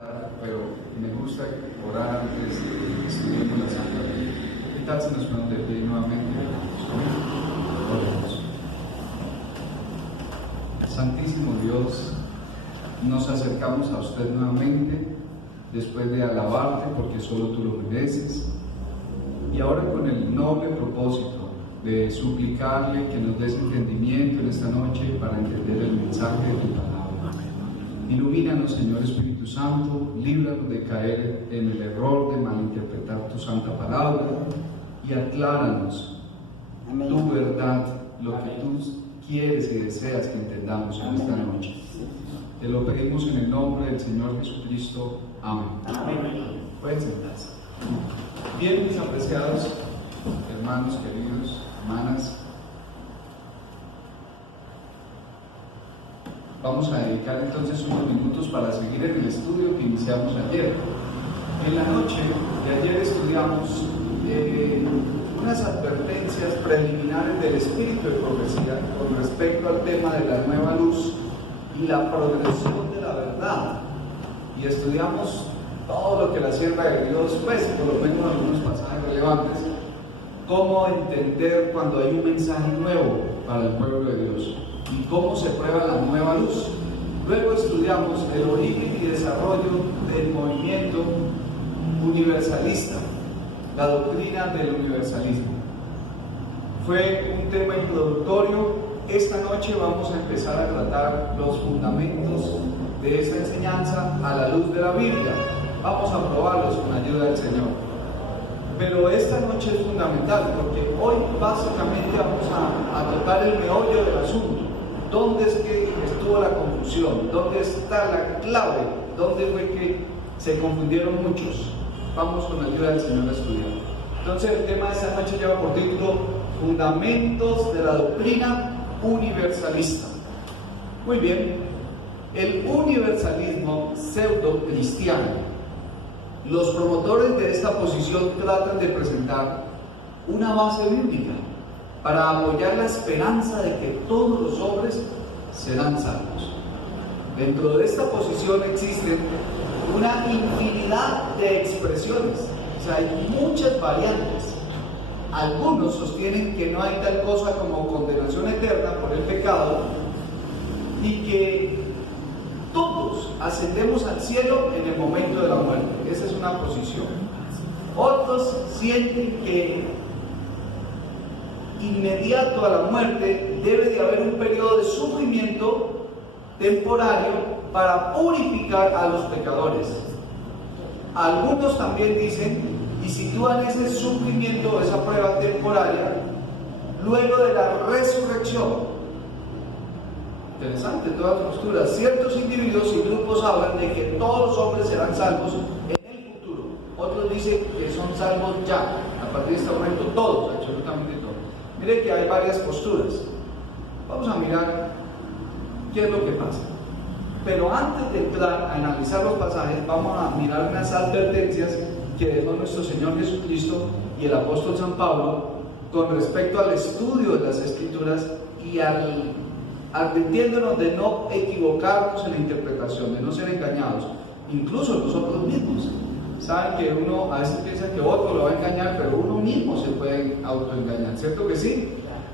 Pero me gusta orar antes de estudiar la Santa Biblia. ¿Qué tal si nos ponemos de pie nuevamente? Oremos. Santísimo Dios, nos acercamos a usted nuevamente después de alabarte porque solo tú lo mereces, y ahora con el noble propósito de suplicarle que nos des entendimiento en esta noche para entender el mensaje de tu palabra. Ilumínanos, Señor Espíritu Santo, líbranos de caer en el error de malinterpretar tu santa palabra y acláranos tu verdad, lo que tú quieres y deseas que entendamos en esta noche. Te lo pedimos en el nombre del Señor Jesucristo. Amén. Pueden sentarse. Bien, mis apreciados hermanos, queridos, hermanas, vamos a dedicar entonces unos minutos para seguir en el estudio que iniciamos ayer. En la noche de ayer estudiamos unas advertencias preliminares del espíritu de profecía con respecto al tema de la nueva luz y la progresión de la verdad. Y estudiamos todo lo que la sierva de Dios, pues por lo menos algunos pasajes relevantes, cómo entender cuando hay un mensaje nuevo para el pueblo de Dios y cómo se prueba la nueva luz. Luego estudiamos el origen y desarrollo del movimiento universalista, la doctrina del universalismo. Fue un tema introductorio. Esta noche vamos a empezar a tratar los fundamentos de esta enseñanza a la luz de la Biblia. Vamos a probarlos con ayuda del Señor. Pero esta noche es fundamental porque hoy básicamente vamos a tocar el meollo del asunto. ¿Dónde es que estuvo la confusión? ¿Dónde está la clave? ¿Dónde fue que se confundieron muchos? Vamos con la ayuda del Señor a estudiar. Entonces el tema de esta noche lleva por título Fundamentos de la Doctrina Universalista. Muy bien, el universalismo pseudo-cristiano. Los promotores de esta posición tratan de presentar una base bíblica para apoyar la esperanza de que todos los hombres serán salvos. Dentro de esta posición existen una infinidad de expresiones, o sea, hay muchas variantes. Algunos sostienen que no hay tal cosa como condenación eterna por el pecado y que todos ascendemos al cielo en el momento de la muerte. Esa es una posición. Otros sienten que inmediato a la muerte debe de haber un periodo de sufrimiento temporario para purificar a los pecadores. Algunos también dicen y sitúan ese sufrimiento, esa prueba temporaria, luego de la resurrección. Interesante todas las posturas. Ciertos individuos y grupos hablan de que todos los hombres serán salvos en el futuro. Otros dicen que son salvos ya, a partir de este momento todos, absolutamente todos. Mire que hay varias posturas. Vamos a mirar qué es lo que pasa. Pero antes de entrar a analizar los pasajes, vamos a mirar unas advertencias que dejó nuestro Señor Jesucristo y el apóstol San Pablo con respecto al estudio de las Escrituras y advirtiéndonos de no equivocarnos en la interpretación, de no ser engañados, incluso nosotros mismos. Saben que uno a veces piensa que otro lo va a engañar, pero uno mismo se puede autoengañar, ¿cierto que sí?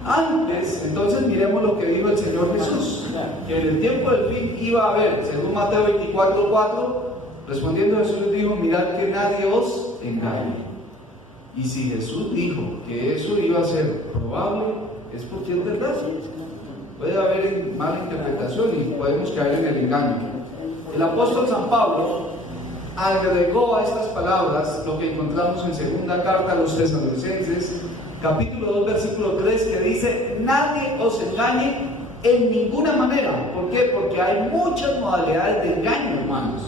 Antes, entonces miremos lo que dijo el Señor Jesús, que en el tiempo del fin iba a haber, según Mateo 24:4, respondiendo Jesús les dijo, mirad que nadie os engañe. Y si Jesús dijo que eso iba a ser probable, es porque es verdad. Puede haber mala interpretación y podemos caer en el engaño. El apóstol San Pablo agregó a estas palabras lo que encontramos en segunda carta a los Tesalonicenses, capítulo 2, versículo 3, que dice, nadie os engañe en ninguna manera. ¿Por qué? Porque hay muchas modalidades de engaño, hermanos.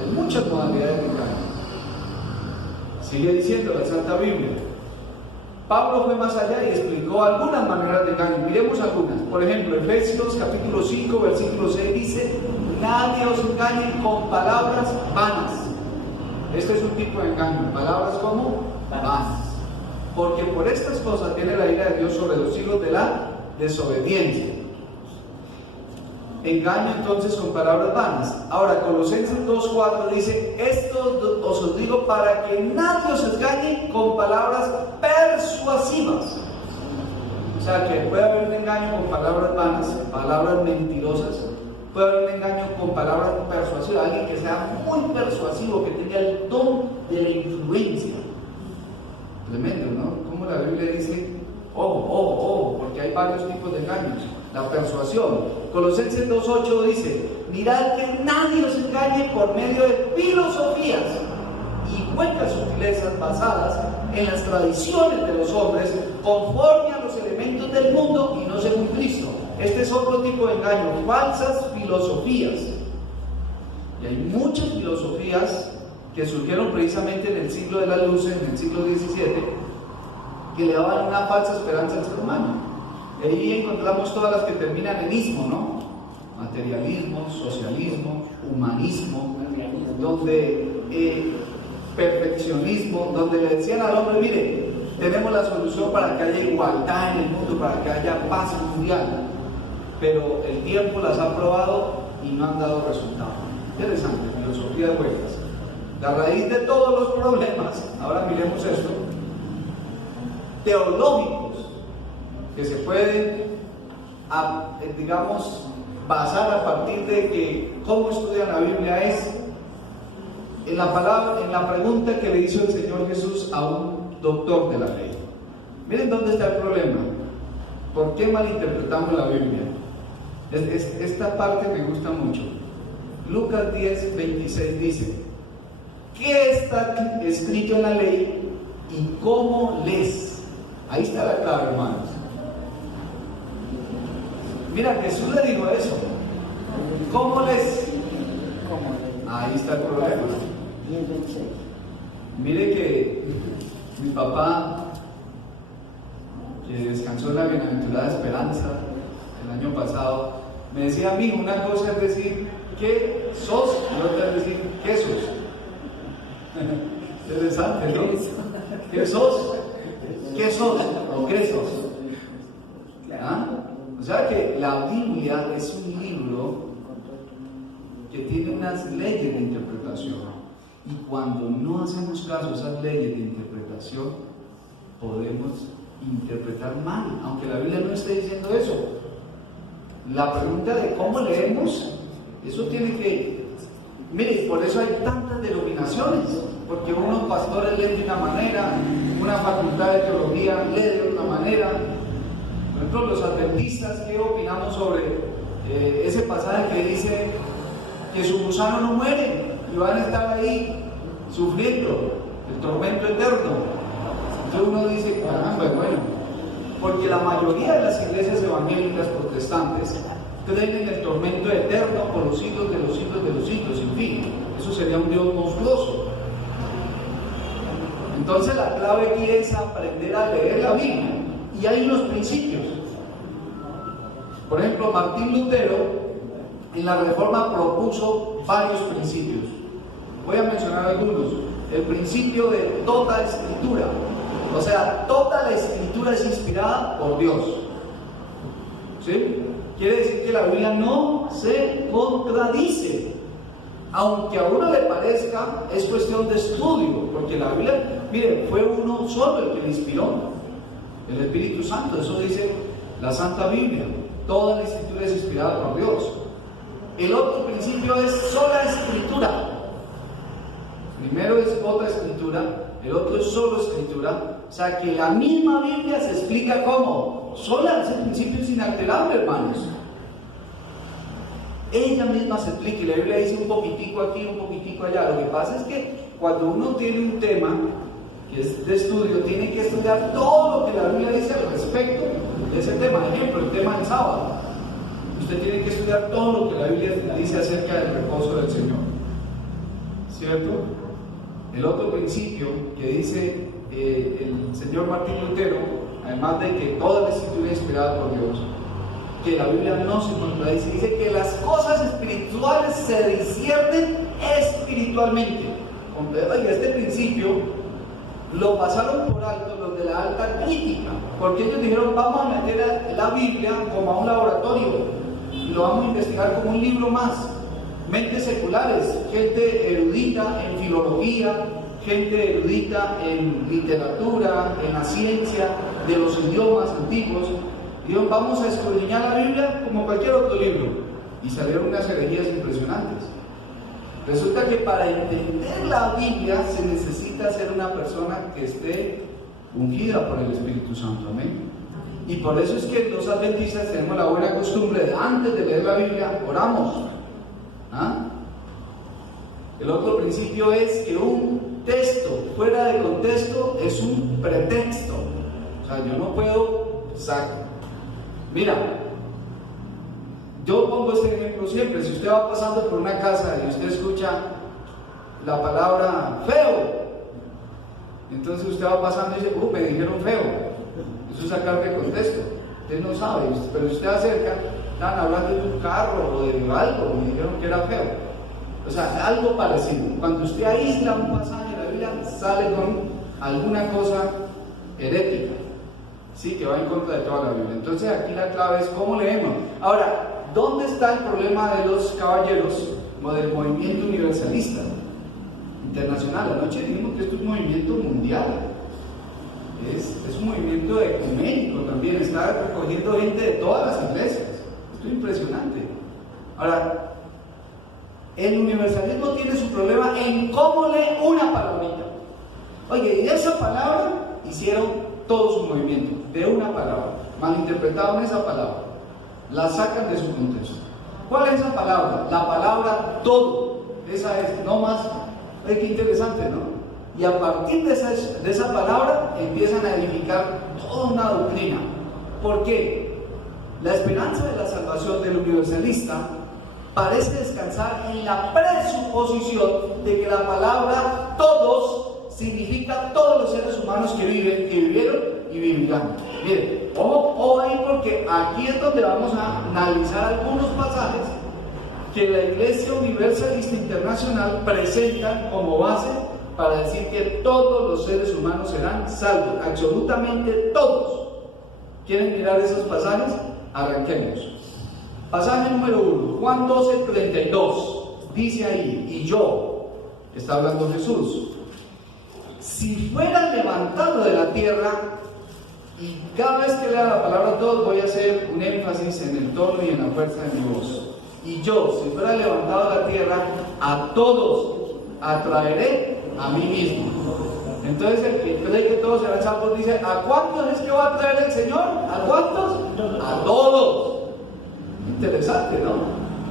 Hay muchas modalidades de engaño. Sigue diciendo la Santa Biblia. Pablo fue más allá y explicó algunas maneras de engaño. Miremos algunas. Por ejemplo, Efesios capítulo 5, versículo 6 dice, nadie os engañe con palabras vanas. Este es un tipo de engaño. Palabras como vanas. Porque por estas cosas viene la ira de Dios sobre los hijos de la desobediencia. engaño entonces con palabras vanas. Ahora, Colosenses 2:4 dice: esto os digo para que nadie os engañe con palabras persuasivas. O sea, que puede haber un engaño con palabras vanas, palabras mentirosas. Puede haber un engaño con palabras persuasivas, alguien que sea muy persuasivo, que tenga el don de la influencia. Tremendo, ¿no? Como la Biblia dice: ojo, porque hay varios tipos de engaños. La persuasión. Colosenses 2:8 dice: mirad que nadie os engañe por medio de filosofías y huecas sutilezas basadas en las tradiciones de los hombres, conforme a los elementos del mundo y no según Cristo. Este es otro tipo de engaño, falsas filosofías. Y hay muchas filosofías que surgieron precisamente en el siglo de la luz, en el siglo XVII, que le daban una falsa esperanza al ser humano. Y ahí encontramos todas las que terminan en ismo, ¿no? Materialismo, socialismo, humanismo, donde perfeccionismo, donde le decían al hombre: mire, tenemos la solución para que haya igualdad en el mundo, para que haya paz mundial. Pero el tiempo las ha probado y no han dado resultado. Interesante, filosofía de huecas. La raíz de todos los problemas, ahora miremos esto, teológicos, que se pueden, digamos, basar a partir de que cómo estudian la Biblia, es en la pregunta que le hizo el Señor Jesús a un doctor de la ley. Miren dónde está el problema. ¿Por qué malinterpretamos la Biblia? Esta parte me gusta mucho. Lucas 10:26 dice: ¿qué está escrito en la ley y cómo lees? Ahí está la clave, hermanos. Mira, Jesús le dijo eso. ¿Cómo lees? Ahí está el problema. Mire que mi papá, que descansó en la bienaventurada esperanza el año pasado, me decía: a mí, una cosa es decir ¿qué sos? Y otra es decir ¿qué sos? Interesante, ¿no? ¿Qué sos? ¿Qué sos? ¿O qué sos? ¿Ah? O sea que la Biblia es un libro que tiene unas leyes de interpretación, y cuando no hacemos caso a esas leyes de interpretación, podemos interpretar mal, aunque la Biblia no esté diciendo eso. La pregunta de cómo leemos, eso tiene que... Mire, por eso hay tantas denominaciones, porque unos pastores leen de una manera, una facultad de teología lee de otra manera. Por ejemplo, los adventistas, ¿qué opinamos sobre ese pasaje que dice que su gusano no muere y van a estar ahí sufriendo el tormento eterno? Entonces uno dice: caramba, bueno, porque la mayoría de las iglesias evangélicas protestantes creen en el tormento eterno por los siglos de los siglos de los siglos, sin fin. Eso sería un Dios monstruoso. Entonces la clave aquí es aprender a leer la Biblia, y hay unos principios. Por ejemplo, Martín Lutero en la Reforma propuso varios principios. Voy a mencionar algunos. El principio de toda escritura, o sea, toda la escritura es inspirada por Dios. ¿Sí? Quiere decir que la Biblia no se contradice. Aunque a uno le parezca, es cuestión de estudio, porque la Biblia, mire, fue uno solo el que la inspiró, el Espíritu Santo. Eso dice la Santa Biblia. Toda la escritura es inspirada por Dios. El otro principio es sola escritura. Primero es otra escritura, el otro es solo escritura. O sea que la misma Biblia se explica como sola. Ese principio es inalterable, hermanos. Ella misma se explica, y la Biblia dice un poquitico aquí, un poquitico allá. Lo que pasa es que cuando uno tiene un tema que es de estudio, tiene que estudiar todo lo que la Biblia dice al respecto de ese tema. Por ejemplo, el tema del sábado. Usted tiene que estudiar todo lo que la Biblia dice acerca del reposo del Señor, ¿cierto? El otro principio que dice el señor Martín Lutero, además de que toda la escritura es inspirada por Dios, que la Biblia no se contradice, dice que las cosas espirituales se disciernen espiritualmente. Y este principio lo pasaron por alto los de la alta crítica, porque ellos dijeron: vamos a meter a la Biblia como a un laboratorio, y lo vamos a investigar como un libro más. Mentes seculares, gente erudita en filología, gente erudita en literatura, en la ciencia, de los idiomas antiguos. Dijeron, vamos a escudriñar la Biblia como cualquier otro libro. Y salieron unas herejías impresionantes. Resulta que para entender la Biblia se necesita ser una persona que esté ungida por el Espíritu Santo. Amén. Y por eso es que los adventistas tenemos la buena costumbre de, antes de leer la Biblia, oramos. ¿Ah? El otro principio es que un texto fuera de contexto es un pretexto. O sea, yo no puedo mira, yo pongo este ejemplo siempre. Si usted va pasando por una casa y usted escucha la palabra feo, entonces usted va pasando y dice, me dijeron feo. Eso es sacar de contexto. Usted no sabe, pero si usted acerca, están hablando de un carro o de algo y dijeron que era feo. O sea, algo parecido. Cuando usted aísla un pasaje de la Biblia, sale con alguna cosa herética, sí, que va en contra de toda la Biblia. Entonces aquí la clave es cómo leemos. Ahora, ¿dónde está el problema de los caballeros o del movimiento universalista internacional? Anoche dijimos que esto es un movimiento mundial. Es un movimiento ecuménico también, está recogiendo gente de todas las iglesias. Esto es impresionante. Ahora, el universalismo tiene su problema en cómo lee una palabrita. Oye, y de esa palabra hicieron todo su movimiento, de una palabra, malinterpretaron esa palabra, la sacan de su contexto. ¿Cuál es esa palabra? La palabra todo. Esa es, no más. Ay, qué interesante, ¿no? Y a partir de esa palabra empiezan a edificar toda una doctrina. ¿Por qué? La esperanza de la salvación del universalista parece descansar en la presuposición de que la palabra todos significa todos los seres humanos que viven, que vivieron y vivirán. Miren, ojo ahí, porque aquí es donde vamos a analizar algunos pasajes que la Iglesia Universalista Internacional presenta como base para decir que todos los seres humanos serán salvos, absolutamente todos. ¿Quieren mirar esos pasajes? Arranquemos. Pasaje número 1, Juan 12:32, dice ahí, y yo, está hablando Jesús, si fuera levantado de la tierra, y cada vez que lea la palabra todos voy a hacer un énfasis en el tono y en la fuerza de mi voz, y yo, si fuera levantado de la tierra, a todos atraeré a mí mismo. Entonces el que cree que todos serán salvos dice, ¿a cuántos es que va a traer el Señor? ¿A cuántos? A todos. Interesante, ¿no?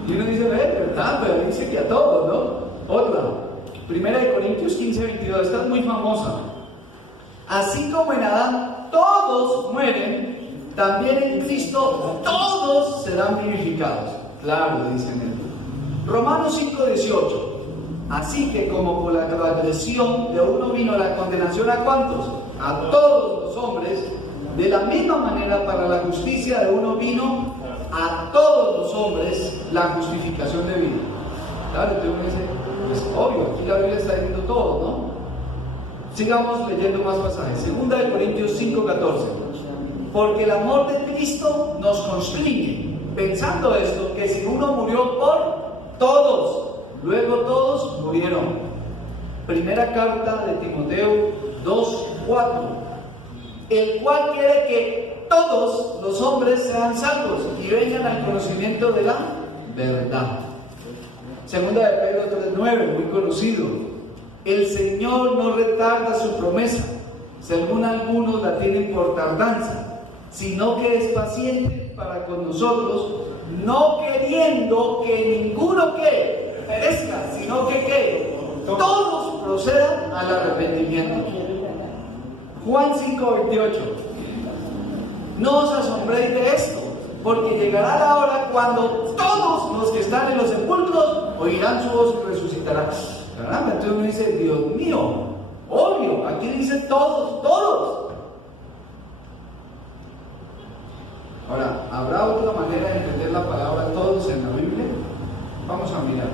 Y uno dice, ¿verdad? Pero dice que a todos, ¿no? Otra, 1 Corintios 15:22, esta es muy famosa. Así como en Adán todos mueren, también en Cristo todos serán vivificados. Claro, dicen ellos. Romanos 5:18. Así que como por la transgresión de uno vino la condenación, ¿a cuántos? A todos los hombres. De la misma manera, para la justicia de uno vino a todos los hombres la justificación de vida. Claro, usted me dice, pues obvio, aquí la Biblia está diciendo todo, ¿no? Sigamos leyendo más pasajes. 2 Corintios 5:14. Porque el amor de Cristo nos constriñe, pensando esto, que si uno murió por todos, luego todos murieron. Primera carta de Timoteo 2:4. El cual quiere que todos los hombres sean salvos y vengan al conocimiento de la verdad. Segunda de Pedro 3:9, muy conocido. El Señor no retarda su promesa, según algunos la tienen por tardanza, sino que es paciente para con nosotros, no queriendo que ninguno que perezca, sino que todos procedan al arrepentimiento. Juan 5:28. No os asombréis de esto, porque llegará la hora cuando todos los que están en los sepulcros oirán su voz y resucitarán. Caramba, entonces uno dice, Dios mío, obvio, aquí dice todos, todos. Ahora, ¿habrá otra manera de entender la palabra todos en la Biblia? Vamos a mirar.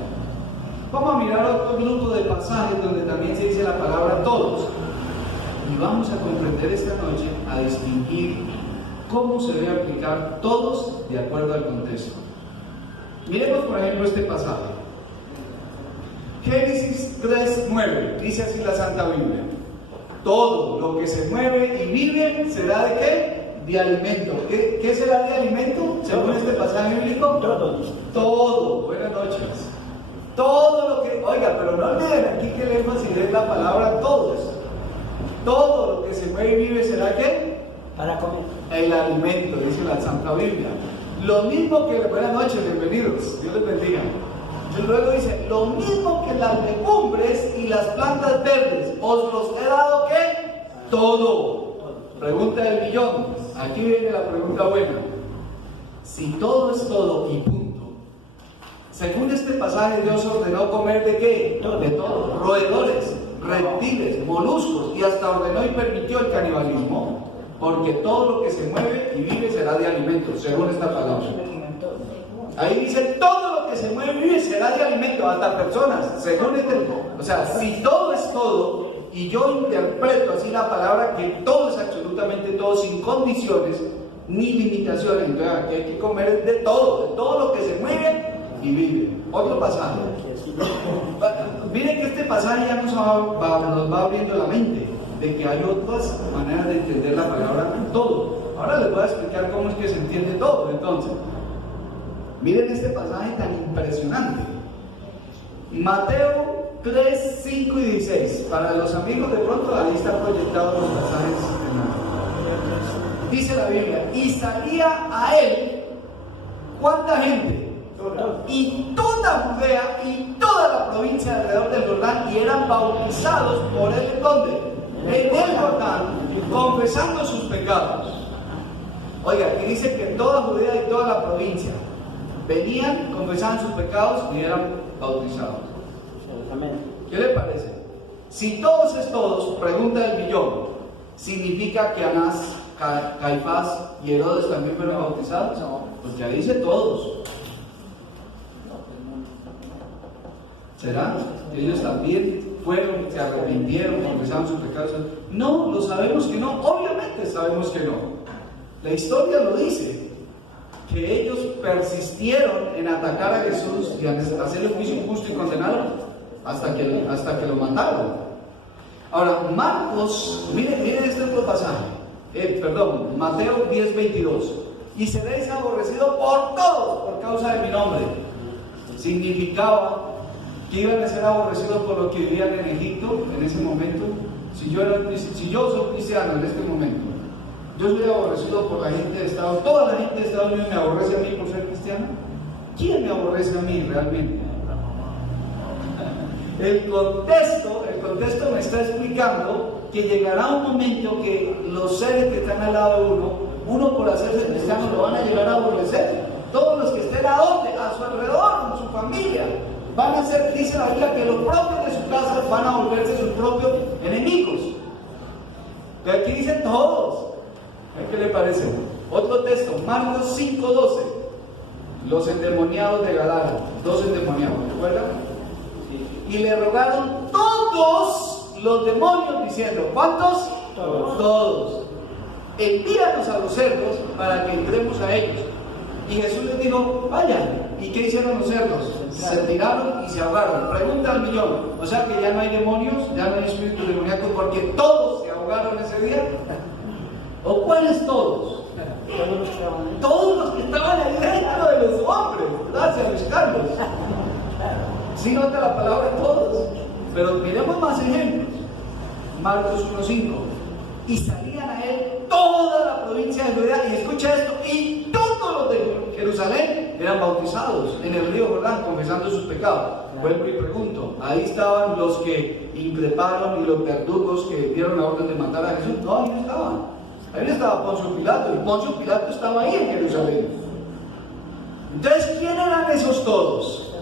Vamos a mirar otro grupo de pasajes donde también se dice la palabra todos. Y vamos a comprender esta noche a distinguir cómo se debe aplicar todos de acuerdo al contexto. Miremos por ejemplo este pasaje. Génesis 3:9, dice así la Santa Biblia: todo lo que se mueve y vive será ¿de qué? De alimento. ¿Qué será de alimento? Según este pasaje bíblico. Todo. Buenas noches. Todo lo que, oiga, pero no olviden aquí que el énfasis es la palabra todos. Todo lo que se mueve y vive será ¿qué? Para comer. El alimento, dice la Santa Biblia. Lo mismo que, buenas noches, bienvenidos, Dios les bendiga. Y luego dice, lo mismo que las legumbres y las plantas verdes, os los he dado ¿qué? Todo. Pregunta del millón. Aquí viene la pregunta buena. Si todo es todo y punto, según este pasaje, Dios ordenó comer ¿de qué? De todo. Roedores, reptiles, moluscos, y hasta ordenó y permitió el canibalismo, porque todo lo que se mueve y vive será de alimento, según esta palabra. Ahí dice, todo lo que se mueve y vive será de alimento, hasta personas, según este. O sea, si todo es todo, y yo interpreto así la palabra que todo es absolutamente todo, sin condiciones ni limitaciones, entonces aquí hay que comer de todo lo que se mueve y vive. Otro pasaje. Miren que este pasaje ya nos va abriendo la mente de que hay otras maneras de entender la palabra todo. Ahora les voy a explicar cómo es que se entiende todo. Entonces, miren este pasaje tan impresionante. Mateo 3, 5 y 16. Para los amigos, de pronto ahí están proyectados los pasajes. Dice la Biblia, y salía a él, ¿cuánta gente? Y toda Judea y toda la provincia alrededor del Jordán, y eran bautizados por él. ¿En dónde? En el Jordán, confesando sus pecados. Oiga, aquí dice que toda Judea y toda la provincia venían, confesaban sus pecados y eran bautizados. ¿Qué le parece? Si todos es todos, pregunta el millón, ¿significa que Anás, Caifás y Herodes también fueron bautizados? Pues ya dice todos. ¿Será que ellos también fueron, se arrepintieron, confesaron sus pecados? No, lo sabemos que no, obviamente sabemos que no. La historia lo dice, que ellos persistieron en atacar a Jesús y en hacerle juicio injusto y condenarlo hasta que lo mataron. Ahora, Marcos, miren este otro pasaje, Mateo 10:22, y seréis aborrecidos por todos por causa de mi nombre. Significaba que iban a ser aborrecidos por los que vivían en Egipto en ese momento. Si yo soy cristiano en este momento, yo soy aborrecido por la gente de Estados Unidos. Toda la gente de Estados Unidos me aborrece a mí por ser cristiano. ¿Quién me aborrece a mí realmente? El contexto me está explicando que llegará un momento que los seres que están al lado de uno por hacerse cristiano lo van a llegar a aborrecer. Todos los que estén a su alrededor, en su familia, van a ser, dice la Biblia, que los propios de su casa van a volverse sus propios enemigos. Pero aquí dicen todos. ¿Qué le parece? Otro texto, Marcos 5:12. Los endemoniados de Gadara, 2 endemoniados, ¿recuerdan? Y le rogaron todos los demonios diciendo, ¿cuántos? Todos. Envíanos a los cerdos para que entremos a ellos. Y Jesús les dijo, vayan. ¿Y qué hicieron los cerdos? Se tiraron y se ahogaron. Pregunta al millón. O sea que ya no hay demonios, ya no hay espíritus demoníacos porque todos se ahogaron ese día. ¿O cuáles todos? Todos los que estaban ahí dentro de los hombres. Gracias, Carlos. Sí nota la palabra todos. Pero miremos más ejemplos. Marcos 1:5. Y salían a él toda la provincia de Judea, y escucha esto, y todos los de Jerusalén eran bautizados en el río Jordán, confesando sus pecados. Vuelvo y pregunto, ¿ahí estaban los que increparon y los verdugos que dieron la orden de matar a Jesús? No, ahí no estaban. Ahí estaba Poncio Pilato, y Poncio Pilato estaba ahí en Jerusalén. Entonces, ¿quién eran esos todos?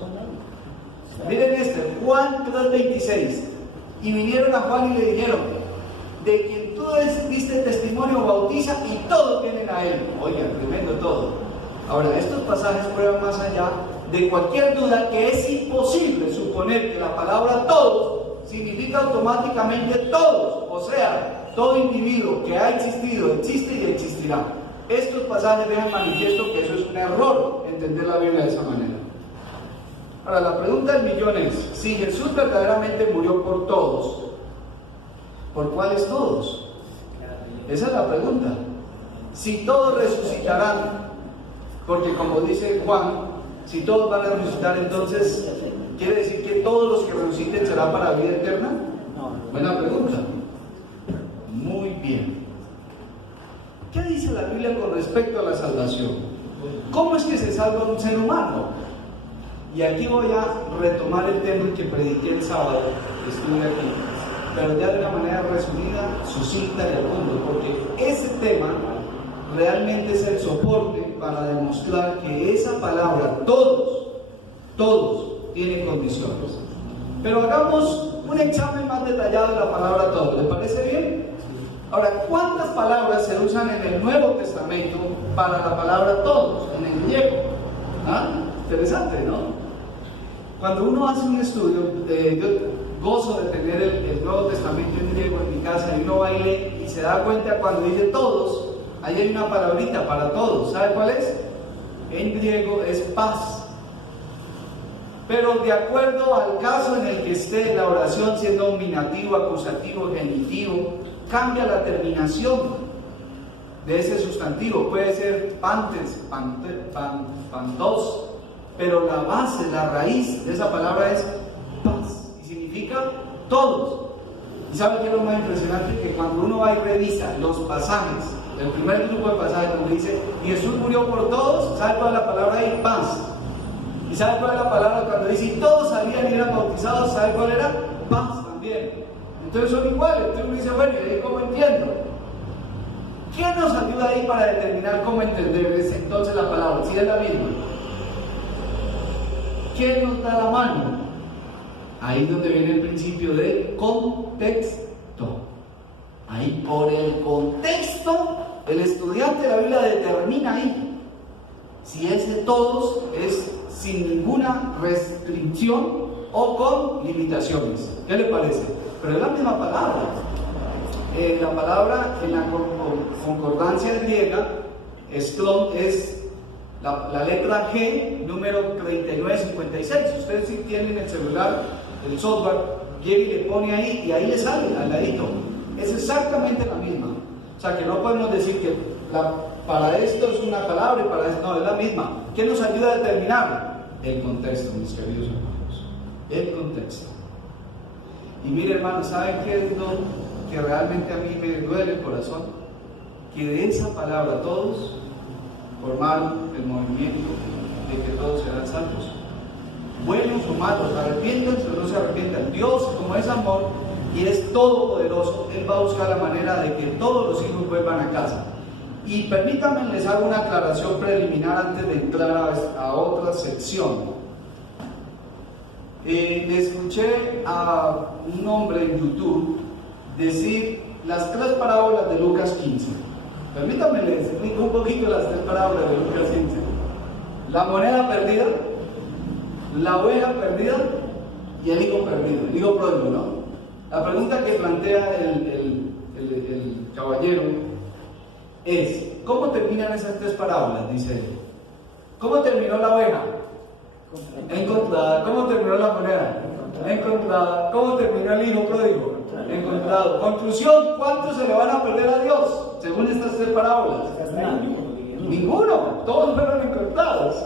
Miren Juan 3:26. Y vinieron a Juan y le dijeron, de quien tú diste testimonio bautiza, y todos vienen a él. Oigan, tremendo todo. Ahora, estos pasajes prueban más allá de cualquier duda que es imposible suponer que la palabra todos significa automáticamente todos, o sea, todo individuo que ha existido, existe y existirá. Estos pasajes dejan manifiesto que eso es un error, entender la Biblia de esa manera. Ahora, la pregunta del millón es, si Jesús verdaderamente murió por todos, ¿por cuáles todos? Esa es la pregunta. Si todos resucitarán, porque como dice Juan, si todos van a resucitar, entonces, ¿quiere decir que todos los que resuciten será para vida eterna? Buena pregunta. Muy bien. ¿Qué dice la Biblia con respecto a la salvación? ¿Cómo es que se salva un ser humano? Y aquí voy a retomar el tema que prediqué el sábado, que estuve aquí, pero ya de una manera resumida, sucinta y al punto, porque ese tema realmente es el soporte para demostrar que esa palabra, todos tienen condiciones. Pero hagamos un examen más detallado de la palabra todos, ¿les parece bien? Ahora, ¿cuántas palabras se usan en el Nuevo Testamento para la palabra todos, en el griego? Interesante, ¿no? Cuando uno hace un estudio, yo gozo de tener el Nuevo Testamento en griego en mi casa, y uno va y se da cuenta cuando dice todos, ahí hay una palabrita para todos. ¿Sabe cuál es? En griego es paz. Pero de acuerdo al caso en el que esté la oración, siendo nominativo, acusativo, genitivo, cambia la terminación de ese sustantivo. Puede ser pantes, pantos, pero la base, la raíz de esa palabra es paz, y significa todos. ¿Y sabe qué es lo más impresionante? Que cuando uno va y revisa los pasajes, el primer grupo de pasajes donde dice Jesús murió por todos, ¿sabe cuál es la palabra ahí? Paz. ¿Y sabe cuál es la palabra cuando dice y todos salían y eran bautizados? ¿Sabe cuál era? Paz también. Entonces son iguales. Entonces uno dice, bueno, ¿y ahí cómo entiendo? ¿Qué nos ayuda ahí para determinar cómo entender entonces la palabra? Si es la misma. ¿Quién nos da la mano? Ahí es donde viene el principio del contexto. Ahí por el contexto, el estudiante de la Biblia determina ahí si ese todos es sin ninguna restricción o con limitaciones. ¿Qué le parece? Pero es la misma palabra. La palabra en la concordancia griega, Strong, es la letra G, número 3956. Ustedes si tienen el celular, el software, llega y le pone ahí, y ahí le sale al ladito. Es exactamente la misma. O sea que no podemos decir que para esto es una palabra y para esto no, es la misma. ¿Qué nos ayuda a determinar? El contexto, mis queridos hermanos. El contexto. Y mire, hermanos, ¿saben qué es lo que realmente a mí me duele el corazón? Que de esa palabra todos formaron el movimiento de que todos serán salvos. Buenos o malos, arrepiéntanse o no se arrepientan. Dios, como es amor y es todopoderoso, Él va a buscar la manera de que todos los hijos vuelvan a casa. Y permítanme, les hago una aclaración preliminar antes de entrar a otra sección. Le escuché a un hombre en YouTube decir las 3 parábolas de Lucas 15. Permítanme, les explico un poquito las 3 parábolas de Lucas 15. La moneda perdida, la oveja perdida y el hijo perdido, el hijo pródigo, ¿no? La pregunta que plantea el caballero es, ¿cómo terminan esas 3 parábolas? Dice él. ¿Cómo terminó la oveja? Encontrada. ¿Cómo terminó la moneda? Encontrada. ¿Cómo terminó el hijo pródigo? Encontrado. Conclusión, ¿cuántos se le van a perder a Dios? Según estas 3 parábolas. Ninguno. Todos fueron encontrados.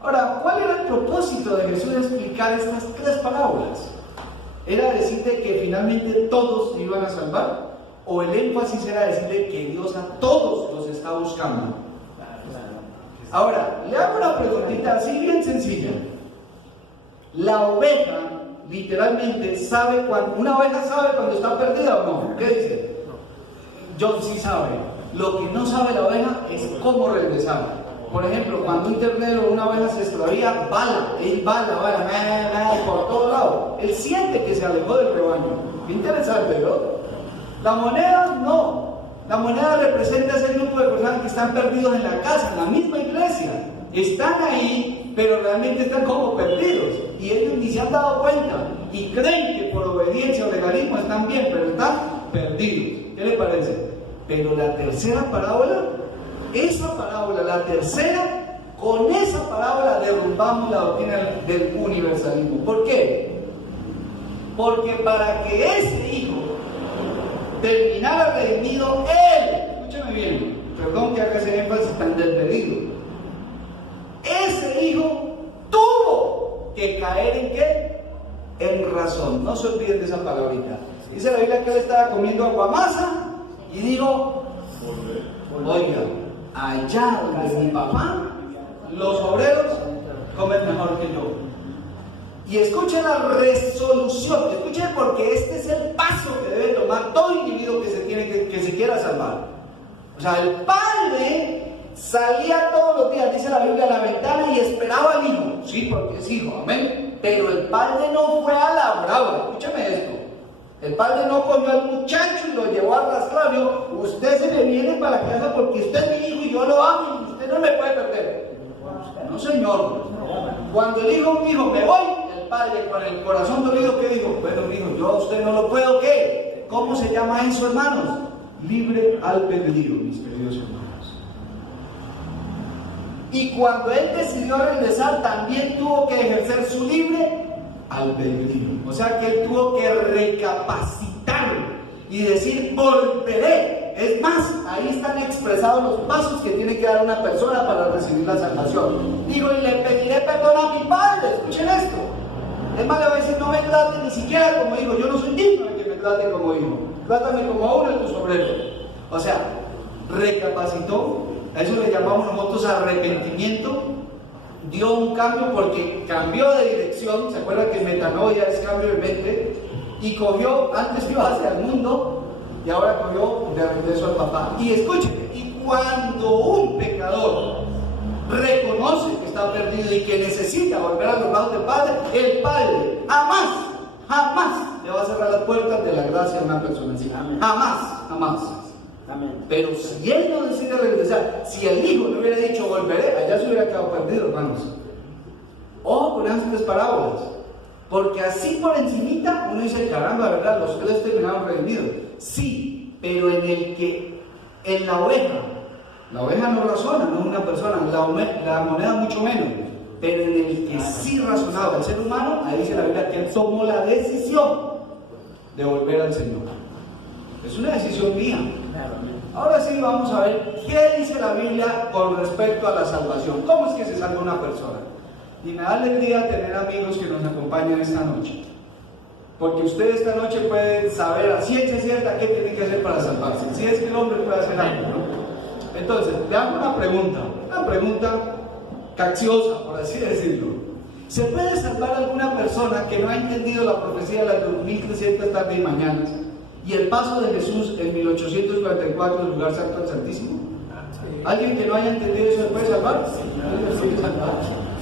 Ahora, ¿cuál era el propósito de Jesús de explicar estas 3 parábolas? ¿Era decirte que finalmente todos se iban a salvar? ¿O el énfasis era decirle que Dios a todos los está buscando? Ahora, le hago una preguntita así bien sencilla. La oveja, literalmente, sabe cuando... ¿Una oveja sabe cuando está perdida o no? ¿Qué dice? John sí sabe. Lo que no sabe la oveja es cómo regresar. Por ejemplo, cuando un ternero o una oveja se extravía, él bala, por todo lado. Él siente que se alejó del rebaño. Qué interesante, ¿no? La moneda no. La moneda representa ese grupo de personas que están perdidos en la casa, en la misma iglesia. Están ahí, pero realmente están como perdidos. Y ellos ni se han dado cuenta. Y creen que por obediencia o legalismo están bien, pero están perdidos. ¿Qué le parece? Pero la tercera parábola, la tercera, con esa parábola derrumbamos la doctrina del universalismo. ¿Por qué? Porque para que ese hijo terminara redimido, él, escúchame bien, perdón que haga ese énfasis tan desmedido, ese hijo tuvo que caer ¿en qué? En razón. No se olviden de esa palabrita. Dice la Biblia que él estaba comiendo aguamasa y digo, oiga, allá donde mi papá, los obreros comen mejor que yo. Y escuchen la resolución, escuchen, porque este es el paso que debe tomar todo individuo que se quiera salvar. O sea, el padre salía todos los días, dice la Biblia, a la ventana y esperaba al hijo. Sí, porque es hijo, amén. Pero el padre no fue a la brava. Escúchame esto. El padre no cogió al muchacho y lo llevó a rastrario. Usted se me viene para la casa porque usted es mi hijo y yo lo amo y usted no me puede perder. No, señor. Cuando el hijo dijo, me voy, el padre con el corazón dolido, ¿qué dijo? Bueno, hijo, yo a usted no lo puedo, ¿qué? ¿Cómo se llama eso, hermanos? Libre albedrío, mis queridos hermanos. Y cuando él decidió regresar, también tuvo que ejercer su libre albedrío. O sea que él tuvo que recapacitar y decir, volveré. Es más, ahí están expresados los pasos que tiene que dar una persona para recibir la salvación. Digo, y le pediré perdón a mi padre. Escuchen esto. Es más, le voy a decir, no me trate ni siquiera como hijo. Yo no soy digno de que me trate como hijo. Trátame como a uno de tus obreros. O sea, recapacitó. A eso le llamamos nosotros arrepentimiento. Dio un cambio porque cambió de dirección. ¿Se acuerdan que metanoia es cambio de mente? Y cogió, antes iba hacia el mundo y ahora cogió de regreso al papá. Y escúcheme, y cuando un pecador reconoce que está perdido y que necesita volver a los brazos del Padre, el Padre jamás le va a cerrar las puertas de la gracia a una persona así. Jamás. Amén. Pero si él no decide regresar, si el hijo le hubiera dicho volveré, allá se hubiera quedado perdido, hermanos. Ojo con esas tres parábolas, porque así por encimita uno dice, caramba, ¿verdad? Los tres terminaron redimidos. Sí, pero en la oveja no razona, no es una persona, la moneda mucho menos, pero en el que sí razonaba el ser humano, ahí dice la Biblia que él tomó la decisión de volver al Señor. Es una decisión mía. Ahora sí vamos a ver qué dice la Biblia con respecto a la salvación. ¿Cómo es que se salva una persona? Y me da alegría tener amigos que nos acompañan esta noche. Porque usted esta noche puede saber a ciencia cierta qué tiene que hacer para salvarse. Si es que el hombre puede hacer algo, ¿no? Entonces, le hago una pregunta cacciosa, por así decirlo. ¿Se puede salvar alguna persona que no ha entendido la profecía de las 2300 tardes y mañanas y el paso de Jesús en 1844 del lugar santo al Santísimo? ¿Alguien que no haya entendido eso se puede salvar?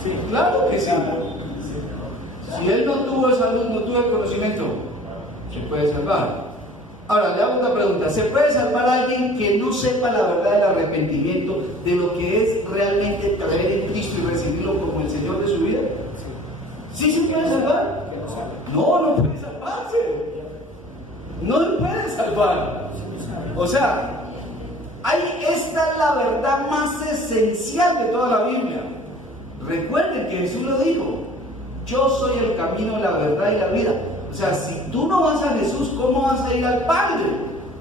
Sí, claro que sí. Si él no tuvo esa luz, no tuvo el conocimiento, se puede salvar. Ahora, le hago una pregunta. ¿Se puede salvar a alguien que no sepa la verdad del arrepentimiento, de lo que es realmente creer en Cristo y recibirlo como el Señor de su vida? ¿Sí se puede salvar? No puede salvarse. No puede salvar. O sea, esta es la verdad más esencial de toda la Biblia. Recuerden que Jesús lo dijo. Yo soy el camino, la verdad y la vida. O sea, si tú no vas a Jesús, ¿cómo vas a ir al Padre?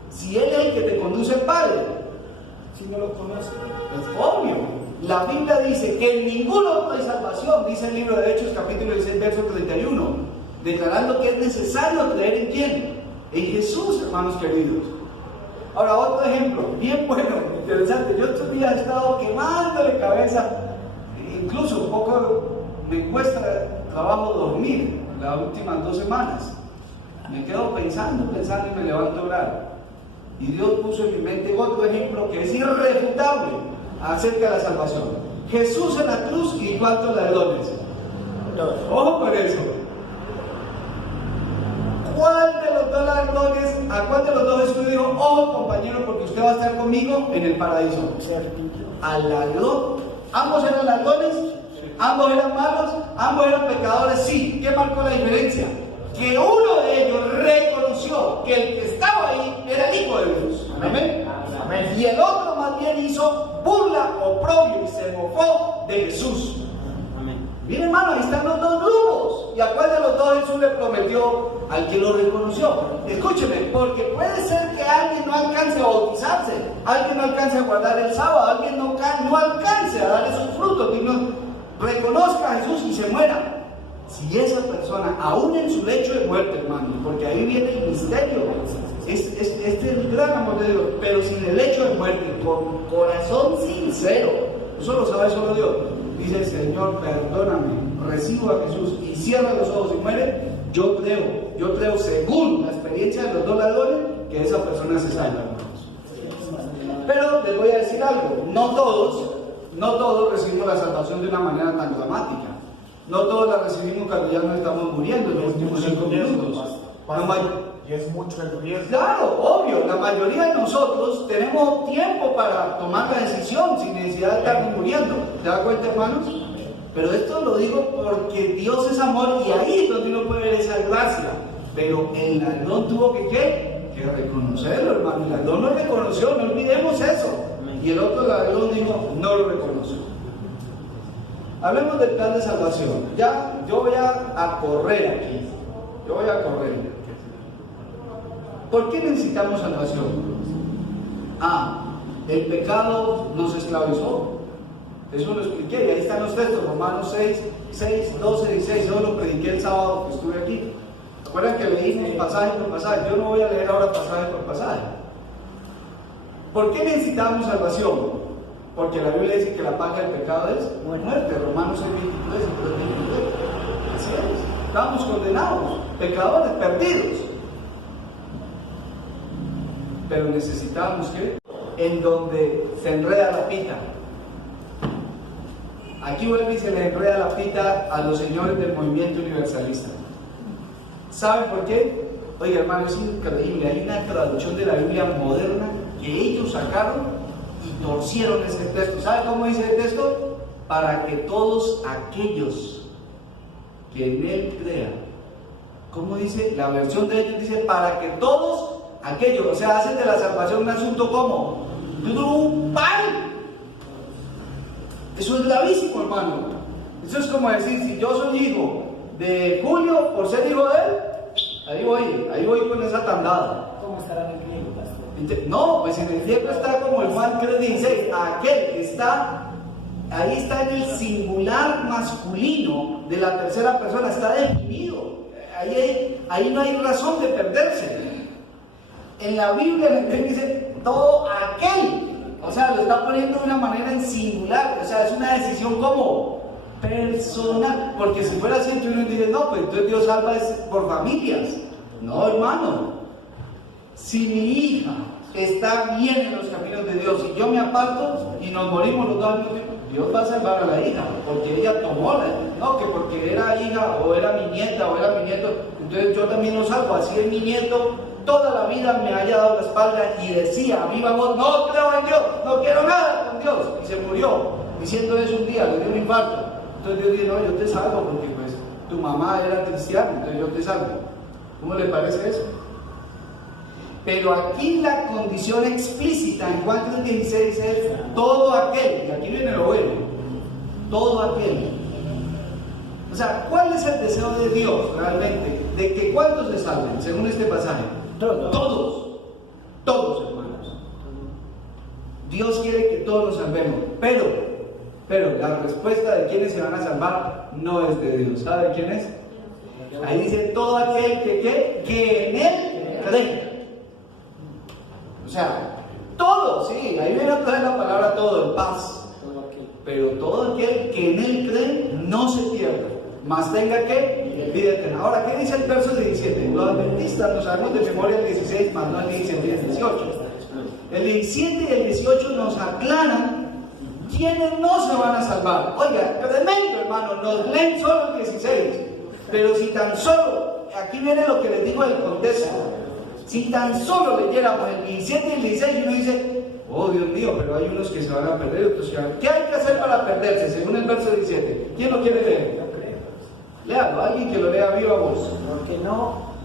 Si Él es el que te conduce al Padre. Si no lo conoces, es obvio. La Biblia dice que en ningún otro hay salvación, dice el libro de Hechos, capítulo 16, verso 31, declarando que es necesario creer en quién, en Jesús, hermanos queridos. Ahora, otro ejemplo, bien bueno, interesante. Yo estos días he estado quemándole cabeza, incluso un poco me cuesta trabajo dormir las últimas 2 semanas. Me quedo pensando y me levanto a orar. Y Dios puso en mi mente otro ejemplo que es irrefutable acerca de la salvación. Jesús en la cruz y 4 ladrones. Ojo con eso. ¿Cuál de los 2 ladrones, a cuál de los 2 Jesús dijo, ojo compañero, porque usted va a estar conmigo en el paraíso? Al ladrón. ¿Ambos eran ladrones? ¿Ambos eran malos? ¿Ambos eran pecadores? Sí. ¿Qué marcó la diferencia? Que uno de ellos reconoció que el que estaba ahí era el Hijo de Dios. Amén. Amén. Y el otro más bien hizo burla, oprobio y se mofó de Jesús. Amén. Mire, hermano, ahí están los dos grupos. ¿Y a cuál de los dos Jesús le prometió? Al que lo reconoció. Escúcheme, porque puede ser que alguien no alcance a bautizarse, alguien no alcance a guardar el sábado, alguien no alcance a dar esos frutos, y no reconozca a Jesús y se muera. Si esa persona, aún en su lecho de muerte, hermano, porque ahí viene el misterio, este es el gran amor de Dios, pero sin el lecho de muerte, con corazón sincero, eso lo sabe solo Dios, dice: Señor, perdóname, recibo a Jesús, y cierra los ojos y muere. Yo creo, según la experiencia de los dos ladrones, que esa persona se salva, hermanos. Pero les voy a decir algo: no todos recibimos la salvación de una manera tan dramática. No todos la recibimos cuando ya nos estamos muriendo en los últimos 5 minutos. Y es mucho el riesgo. Claro, obvio, la mayoría de nosotros tenemos tiempo para tomar la decisión sin necesidad de estarnos muriendo. ¿Se da cuenta, hermanos? Pero esto lo digo porque Dios es amor, y ahí es donde uno puede ver esa gracia. Pero el ladrón tuvo que reconocerlo, hermano. El ladrón lo reconoció, no olvidemos eso. Y el otro ladrón dijo: no lo reconoció. Hablemos del plan de salvación. Ya, yo voy a correr aquí. Yo voy a correr. ¿Por qué necesitamos salvación? El pecado nos esclavizó. Eso lo expliqué, y ahí están los textos, Romanos 6, 12 y 6. Yo lo prediqué el sábado que estuve aquí. ¿Recuerdan que leímos pasaje por pasaje? Yo no voy a leer ahora pasaje por pasaje. ¿Por qué necesitamos salvación? Porque la Biblia dice que la paga del pecado es muerte. Romanos 6, 23 y 23. Así es. Estamos condenados, pecadores perdidos. Pero necesitamos que, en donde se enreda la pita. Aquí vuelve y se le enreda la pita a los señores del movimiento universalista. ¿Saben por qué? Oye, hermano, es increíble. Hay una traducción de la Biblia moderna que ellos sacaron y torcieron ese texto. ¿Sabe cómo dice el texto? Para que todos aquellos que en él crean. ¿Cómo dice? La versión de ellos dice: para que todos aquellos. O sea, hacen de la salvación un asunto como grupal. Eso es gravísimo, hermano. Eso es como decir: si yo soy hijo de Julio por ser hijo de él, ahí voy con esa tandada. ¿Cómo estará en el infierno, pastor? No, pues en el infierno está como el Juan 3:16, aquel que está, ahí está en el singular masculino de la tercera persona, está definido. Ahí no hay razón de perderse. En la Biblia en el dice todo aquel. O sea, lo está poniendo de una manera en singular. O sea, es una decisión como personal. Porque si fuera así, entonces uno dice: no, pues entonces Dios salva por familias. No, hermano. Si mi hija está bien en los caminos de Dios y yo me aparto y nos morimos los dos al mismo tiempo, Dios va a salvar a la hija. Porque ella tomó no, que porque era hija o era mi nieta o era mi nieto, entonces yo también lo salvo. Así es mi nieto. Toda la vida me haya dado la espalda y decía a viva voz: no creo en Dios, no quiero nada con Dios, y se murió diciendo eso un día, le dio un infarto. Entonces Dios dijo: no, yo te salvo porque pues tu mamá era cristiana, entonces yo te salvo. ¿Cómo le parece eso? Pero aquí la condición explícita en Juan 3:16 es todo aquel, y aquí viene lo bueno, todo aquel. O sea, ¿cuál es el deseo de Dios realmente? De que ¿cuántos se salven según este pasaje? Todos, hermanos. Dios quiere que todos nos salvemos, pero la respuesta de quiénes se van a salvar no es de Dios. ¿Sabe de quién es? Ahí dice: todo aquel que en él cree. O sea, todo, sí, ahí viene otra vez la palabra todo, en paz. Pero todo aquel que en él cree no se pierda, mas tenga que vida eterna. Ahora, ¿qué dice el verso 17? Los adventistas no sabemos de memoria el 16, más no el 17 y el 18. El 17 y el 18 nos aclaran quiénes no se van a salvar. Oiga, tremendo, hermano, nos leen solo el 16. Pero si tan solo, aquí viene lo que les digo del contexto. Si tan solo leyéramos el 17 y el 16, y uno dice: oh, Dios mío, pero hay unos que se van a perder, otros que van a... ¿Qué hay que hacer para perderse? Según el verso 17. ¿Quién lo quiere leer? Léalo, alguien que lo lea a viva voz.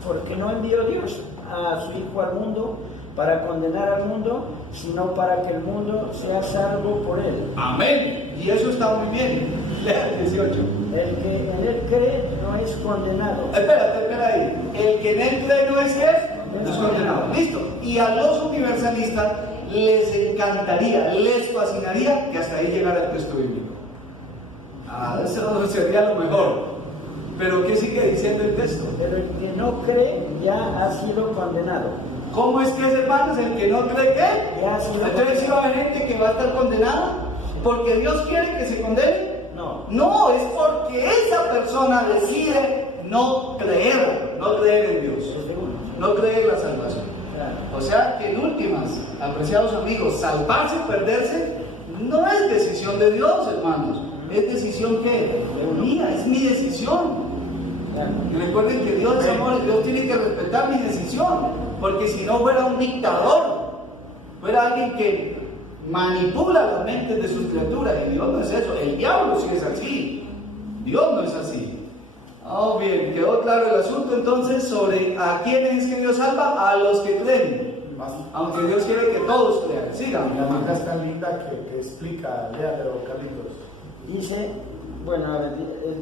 Porque no envió Dios a su Hijo al mundo para condenar al mundo, sino para que el mundo sea salvo por él. Amén. Y eso está muy bien. Lea el 18. El que en él cree no es condenado. Espera ahí. El que en él cree no es qué? No es condenado. Listo. Y a los universalistas les encantaría, les fascinaría que hasta ahí llegara el texto bíblico. Eso sería lo mejor. Pero ¿qué sigue diciendo el texto? Pero el que no cree ya ha sido condenado. ¿Cómo es que es, hermanos? El que no cree que Ya ha sido entonces sí va a haber gente que va a estar condenada porque Dios quiere que se condene. No, es porque esa persona decide no creer en Dios, no creer en la salvación. O sea que en últimas, apreciados amigos, salvarse o perderse no es decisión de Dios, hermanos. Es decisión que mía, es mi decisión. Y recuerden que Dios es amor y Dios tiene que respetar mi decisión, porque si no fuera un dictador, fuera alguien que manipula las mentes de sus criaturas, y Dios no es eso. El diablo sí es así, Dios no es así. Oh, bien, quedó claro el asunto entonces sobre a quiénes es que Dios salva, a los que creen, aunque Dios quiere que todos crean. Sigan. La manga es tan linda que explica, léalo, Carlitos. Dice, bueno, a ver,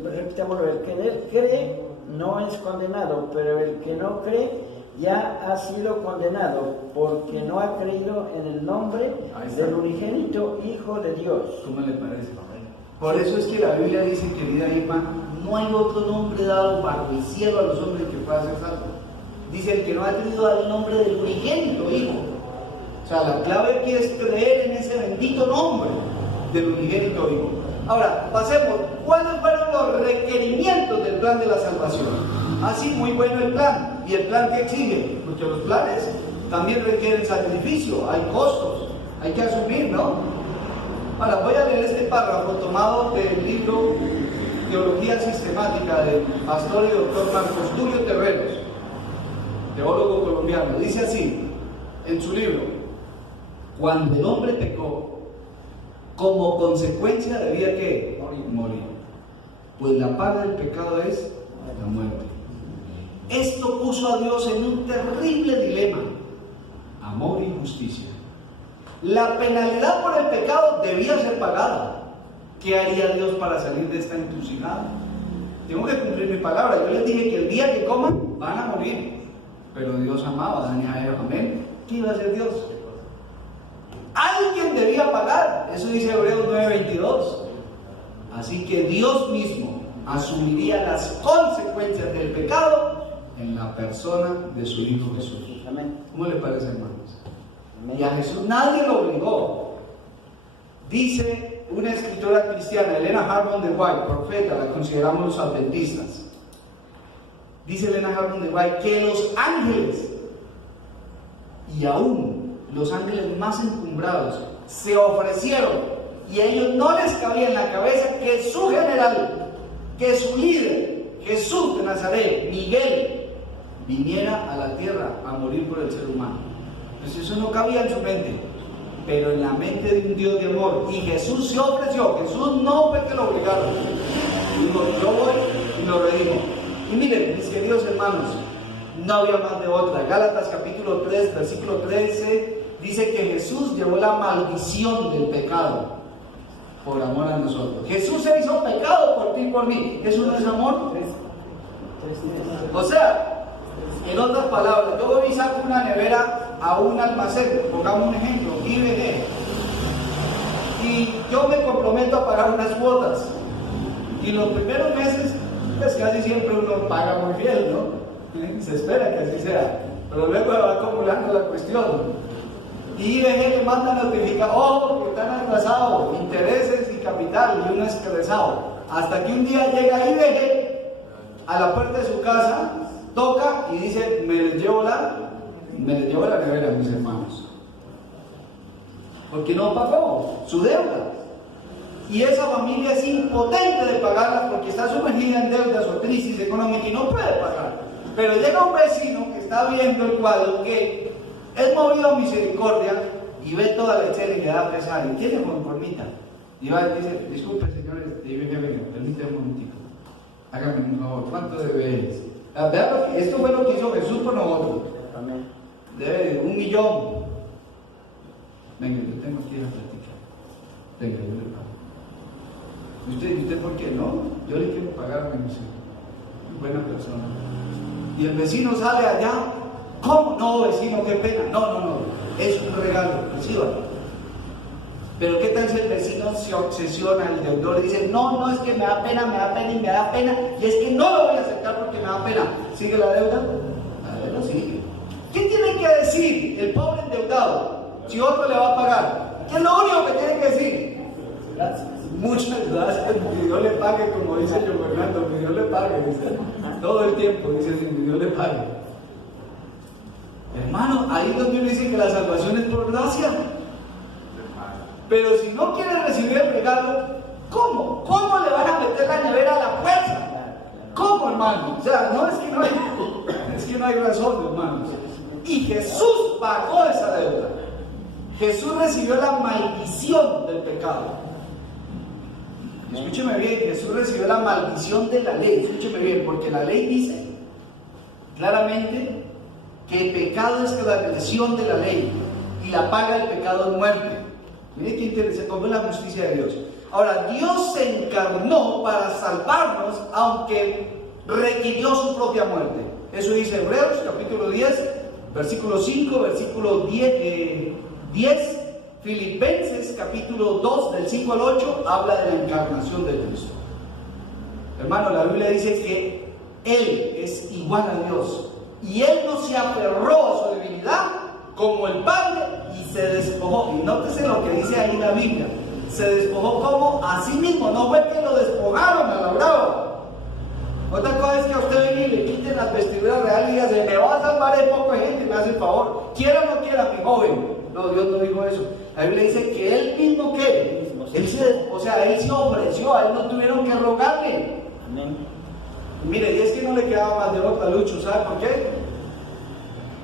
repitámoslo, el que en él cree no es condenado, pero el que no cree ya ha sido condenado, porque no ha creído en el nombre del unigénito Hijo de Dios. ¿Cómo le parece? Por eso es que la Biblia dice, querida Irma, no hay otro nombre dado bajo el cielo a los hombres que pueda ser salvo. Dice, el que no ha creído al nombre del unigénito Hijo. O sea, la clave aquí es creer en ese bendito nombre del unigénito Hijo. Ahora, pasemos, ¿cuáles fueron los requerimientos del plan de la salvación? Así, muy bueno el plan. ¿Y el plan qué exige? Porque los planes también requieren sacrificio, hay costos, hay que asumir, ¿no? Ahora, voy a leer este párrafo tomado del libro Teología Sistemática del pastor y doctor Marcos Tulio Terreros, teólogo colombiano. Dice así, en su libro: cuando el hombre pecó, como consecuencia debía ¿qué? Morir. Pues la paga del pecado es la muerte. Esto puso a Dios en un terrible dilema: amor y justicia. La penalidad por el pecado debía ser pagada. ¿Qué haría Dios para salir de esta encrucijada? Tengo que cumplir mi palabra. Yo les dije que el día que coman van a morir. Pero Dios amaba a Adán y a Eva. Amén. ¿Qué iba a hacer Dios? Alguien debía pagar. Eso dice Hebreos 9:22. Así que Dios mismo asumiría las consecuencias del pecado en la persona de su Hijo Jesús. Amén. ¿Cómo le parece, hermanos? Amén. Y a Jesús nadie lo obligó. Dice una escritora cristiana, Elena Harmon de White, profeta, la consideramos los adventistas. Dice Elena Harmon de White que los ángeles, y aún los ángeles más encumbrados, se ofrecieron, y a ellos no les cabía en la cabeza que su general, que su líder, Jesús de Nazaret, Miguel, viniera a la tierra a morir por el ser humano. Pues eso no cabía en su mente, pero en la mente de un Dios de amor. Y Jesús se ofreció. Jesús no fue que lo obligaron. Dijo, yo voy, y lo redijo. Y miren, mis queridos hermanos, no había más de otra. Gálatas capítulo 3, versículo 13, dice que Jesús llevó la maldición del pecado por amor a nosotros. Jesús se hizo pecado por ti y por mí. ¿Eso no es amor? O sea, en otras palabras, yo voy y saco una nevera a un almacén, pongamos un ejemplo, IBG, y yo me comprometo a pagar unas cuotas, y los primeros meses, pues casi siempre uno paga muy fiel, ¿no? Se espera que así sea, pero luego va acumulando la cuestión, y IBG le manda notificar, que están atrasados, intereses y capital, y uno es estresado, hasta que un día llega IBG a la puerta de su casa, toca y dice, me les llevo la nevera, mis hermanos, porque no pagó su deuda, y esa familia es impotente de pagarla porque está sumergida en deudas o crisis económica y no puede pagar. Pero llega un vecino que está viendo el cuadro, que es movido a misericordia y ve toda la escena y le da pesar y tiene conformita y va y dice, disculpe señores, permítame un momentito, hágame un favor, ¿cuánto debe él? Esto fue lo que hizo Jesús por nosotros. Amén. debe 1 millón. Venga, yo tengo que ir a platicar. Venga, yo le pago. ¿Y usted por qué no? Yo le quiero pagar a mi vecino. Buena persona. Y el vecino sale allá. ¿Cómo? No, vecino, qué pena. No. Es un regalo, recíbalo. Pero ¿qué tal si el vecino se obsesiona, el deudor, y dice, no, es que me da pena, y es que no lo voy a aceptar porque me da pena? ¿Sigue la deuda? La deuda sigue. ¿Qué tiene que decir el pobre endeudado si otro le va a pagar? ¿Qué es lo único que tiene que decir? Gracias. Muchas gracias, que Dios le pague, como dice yo, Fernando, que Dios le pague, dice. Todo el tiempo dice así, que Dios le pague. Hermano, ahí es donde uno dice que la salvación es por gracia. Pero si no quiere recibir el regalo, ¿cómo? ¿Cómo le van a meter la nevera a la fuerza? ¿Cómo, hermano? O sea, no es que no hay razón, hermanos. Y Jesús pagó esa deuda. Jesús recibió la maldición del pecado. Escúcheme bien, Jesús recibió la maldición de la ley. Escúcheme bien, porque la ley dice claramente que el pecado es la transgresión de la ley y la paga del pecado es muerte. Mire qué interesante, como es la justicia de Dios. Ahora, Dios se encarnó para salvarnos, aunque requirió su propia muerte. Eso dice Hebreos, capítulo 10, versículo 5, versículo 10, Filipenses, capítulo 2, del 5 al 8, habla de la encarnación de Cristo. Hermano, la Biblia dice que Él es igual a Dios, y Él no se aferró a su divinidad como el Padre, y se despojó. Y nótese lo que dice ahí la Biblia: se despojó como a sí mismo. No fue que lo despojaron a la brava. Otra cosa es que a usted venga y le quiten las vestiduras reales y diga, se me va a salvar de poco gente, me hace el favor, quiera o no quiera, mi joven. No, Dios no dijo eso. La Biblia dice que Él mismo, ¿qué? Él se ofreció, a Él no tuvieron que rogarle. Amén. Mire, y es que no le quedaba más de otra, Lucho, ¿sabe por qué?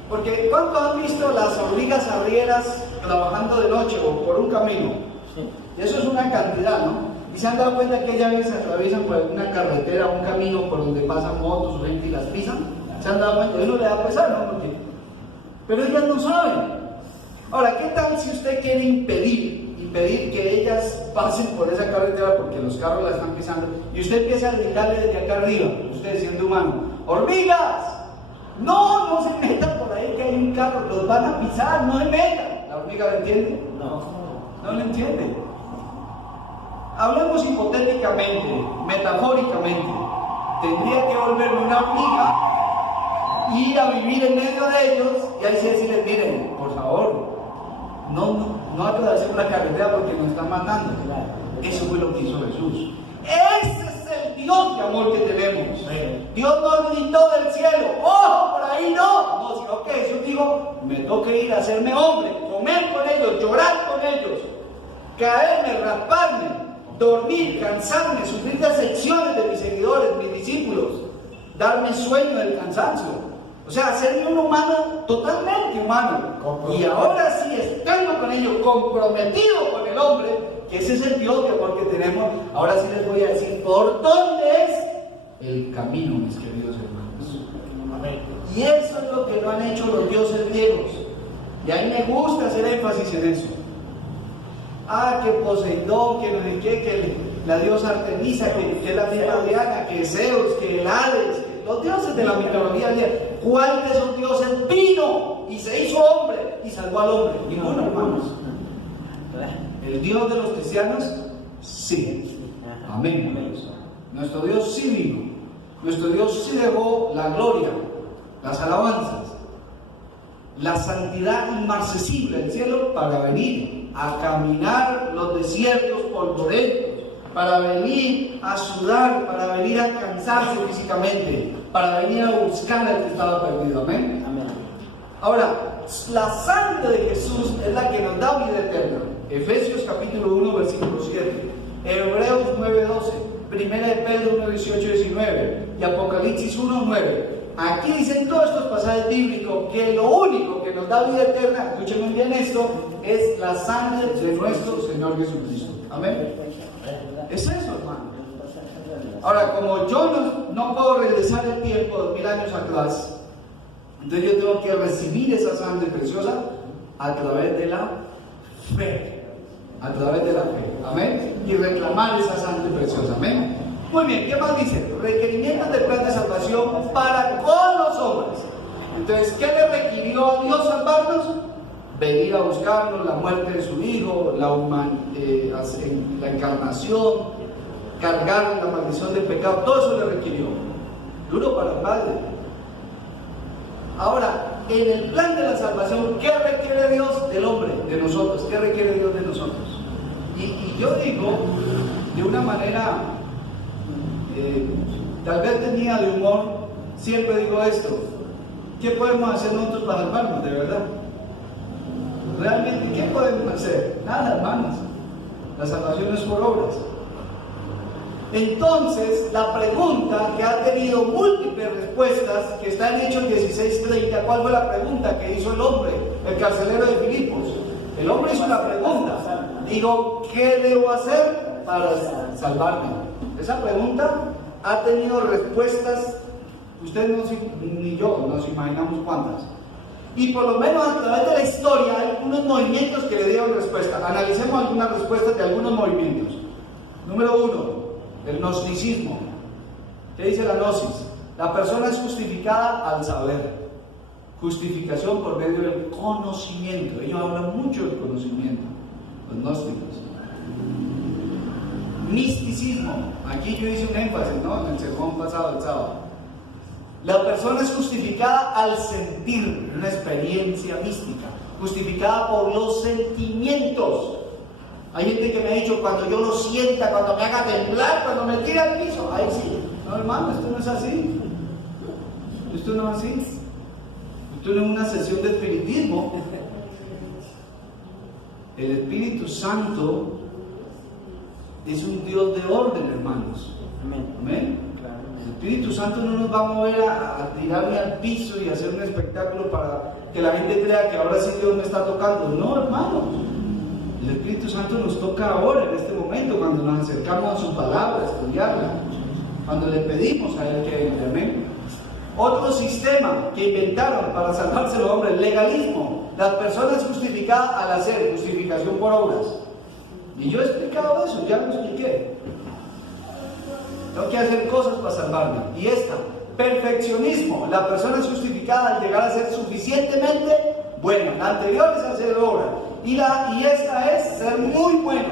Porque ¿cuántos han visto las hormigas arrieras trabajando de noche o por un camino? Sí. Y eso es una cantidad, ¿no? Y se han dado cuenta que ellas se atraviesan por una carretera, un camino por donde pasan motos o gente y las pisan. Se han dado cuenta, uno le da pesar, ¿no? Porque... pero ellas no saben. Ahora, ¿qué tal si usted quiere impedir que ellas pasen por esa carretera porque los carros la están pisando, y usted empieza a gritarle desde acá arriba, usted siendo humano, hormigas, no se metan por ahí que hay un carro, los van a pisar, no se metan? ¿La hormiga lo entiende? No lo entiende. Hablemos hipotéticamente, metafóricamente. Tendría que volverme una hormiga, ir a vivir en medio de ellos y ahí sí decirles, miren, por favor, no atravesemos la carretera porque nos están matando. Eso fue lo que hizo Jesús. Ese es el Dios de amor que tenemos. Dios no gritó del cielo, ¡ojo, por ahí no! No, sino que Jesús dijo, me toca ir a hacerme hombre, comer con ellos, llorar con ellos, caerme, rasparme, dormir, cansarme, sufrir decepciones de mis seguidores, mis discípulos, darme sueño del cansancio. O sea, hacerme un humano totalmente humano. Y ahora sí, estando con ellos, comprometido con el hombre, que ese es el Dios de amor que tenemos, ahora sí les voy a decir por dónde es el camino, mis queridos hermanos. Amén. Y eso es lo que no han hecho los dioses griegos. Y a mí me gusta hacer énfasis en eso. Que Poseidón, que no sé qué, que la diosa Artemisa, que es la misma Diana, que Zeus, que el Hades, que los dioses de la mitología griega. ¿Cuál de esos dioses vino y se hizo hombre y salvó al hombre? Ninguno, hermanos. ¿El Dios de los cristianos? Sí. Amén, hermanos. Nuestro Dios sí vino. Nuestro Dios sí dejó la gloria, las alabanzas, la santidad inmarcesible del cielo para venir a caminar los desiertos polvorentos, para venir a sudar, para venir a cansarse físicamente, para venir a buscar al que estaba perdido. Amén. Amén. Ahora, la sangre de Jesús es la que nos da vida eterna. Efesios capítulo 1, versículo 7, Hebreos 9, 12, Primera de Pedro 1, 18, 19 y Apocalipsis 1, 9. Aquí dicen todos estos pasajes bíblicos que lo único que nos da vida eterna, escuchen muy bien esto, es la sangre de nuestro Señor Jesucristo. Amén. Es eso, hermano. Ahora, como yo no puedo regresar el tiempo 2000 años atrás, Entonces yo tengo que recibir esa sangre preciosa a través de la fe. A través de la fe. Amén. Y reclamar esa sangre preciosa. Amén. Muy bien, ¿qué más dice? Requerimientos del plan de salvación para con los hombres. Entonces, ¿qué le requirió a Dios salvarnos? Venir a buscarnos, la muerte de su Hijo, la encarnación, cargar la maldición del pecado, todo eso le requirió. Duro para el Padre. Ahora, en el plan de la salvación, ¿qué requiere Dios del hombre, de nosotros? ¿Qué requiere Dios de nosotros? Y yo digo, de una manera, tal vez tenía de humor, siempre digo esto: ¿qué podemos hacer nosotros para salvarnos, de verdad? Realmente, ¿qué podemos hacer? Nada, hermanos. La salvación es por obras. Entonces, la pregunta que ha tenido múltiples respuestas, que está en Hechos 16:30, ¿cuál fue la pregunta que hizo el hombre, el carcelero de Filipos? El hombre hizo la pregunta, digo, ¿qué debo hacer para salvarme? Esa pregunta ha tenido respuestas, ustedes ni yo nos imaginamos cuántas. Y por lo menos a través de la historia hay algunos movimientos que le dieron respuesta. Analicemos algunas respuestas de algunos movimientos. Número 1. El gnosticismo. ¿Qué dice la gnosis? La persona es justificada al saber. Justificación por medio del conocimiento. Ellos hablan mucho del conocimiento, los gnósticos. Misticismo. Aquí yo hice un énfasis, ¿no? En el sermón pasado, el sábado. La persona es justificada al sentir, una experiencia mística. Justificada por los sentimientos. Hay gente que me ha dicho, cuando yo lo sienta, cuando me haga temblar, cuando me tire al piso, ahí sí. No, hermano, esto no es así. Esto no es así. Esto no es una sesión de espiritismo. El Espíritu Santo es un Dios de orden, hermanos. Amén. Amén. El Espíritu Santo no nos va a mover a tirarme al piso y hacer un espectáculo para que la gente crea que ahora sí Dios me está tocando. No, hermanos. El Espíritu Santo nos toca ahora, en este momento, cuando nos acercamos a su palabra, a estudiarla, cuando le pedimos a Él que entre. Amén. Otro sistema que inventaron para salvarse los hombres, legalismo. Las personas justificadas al hacer, justificación por obras. Y yo he explicado eso, ya lo expliqué. Tengo que hacer cosas para salvarme. Y esta, perfeccionismo. La persona es justificada al llegar a ser suficientemente buena. La anterior es hacer obras. Y esta es ser muy bueno,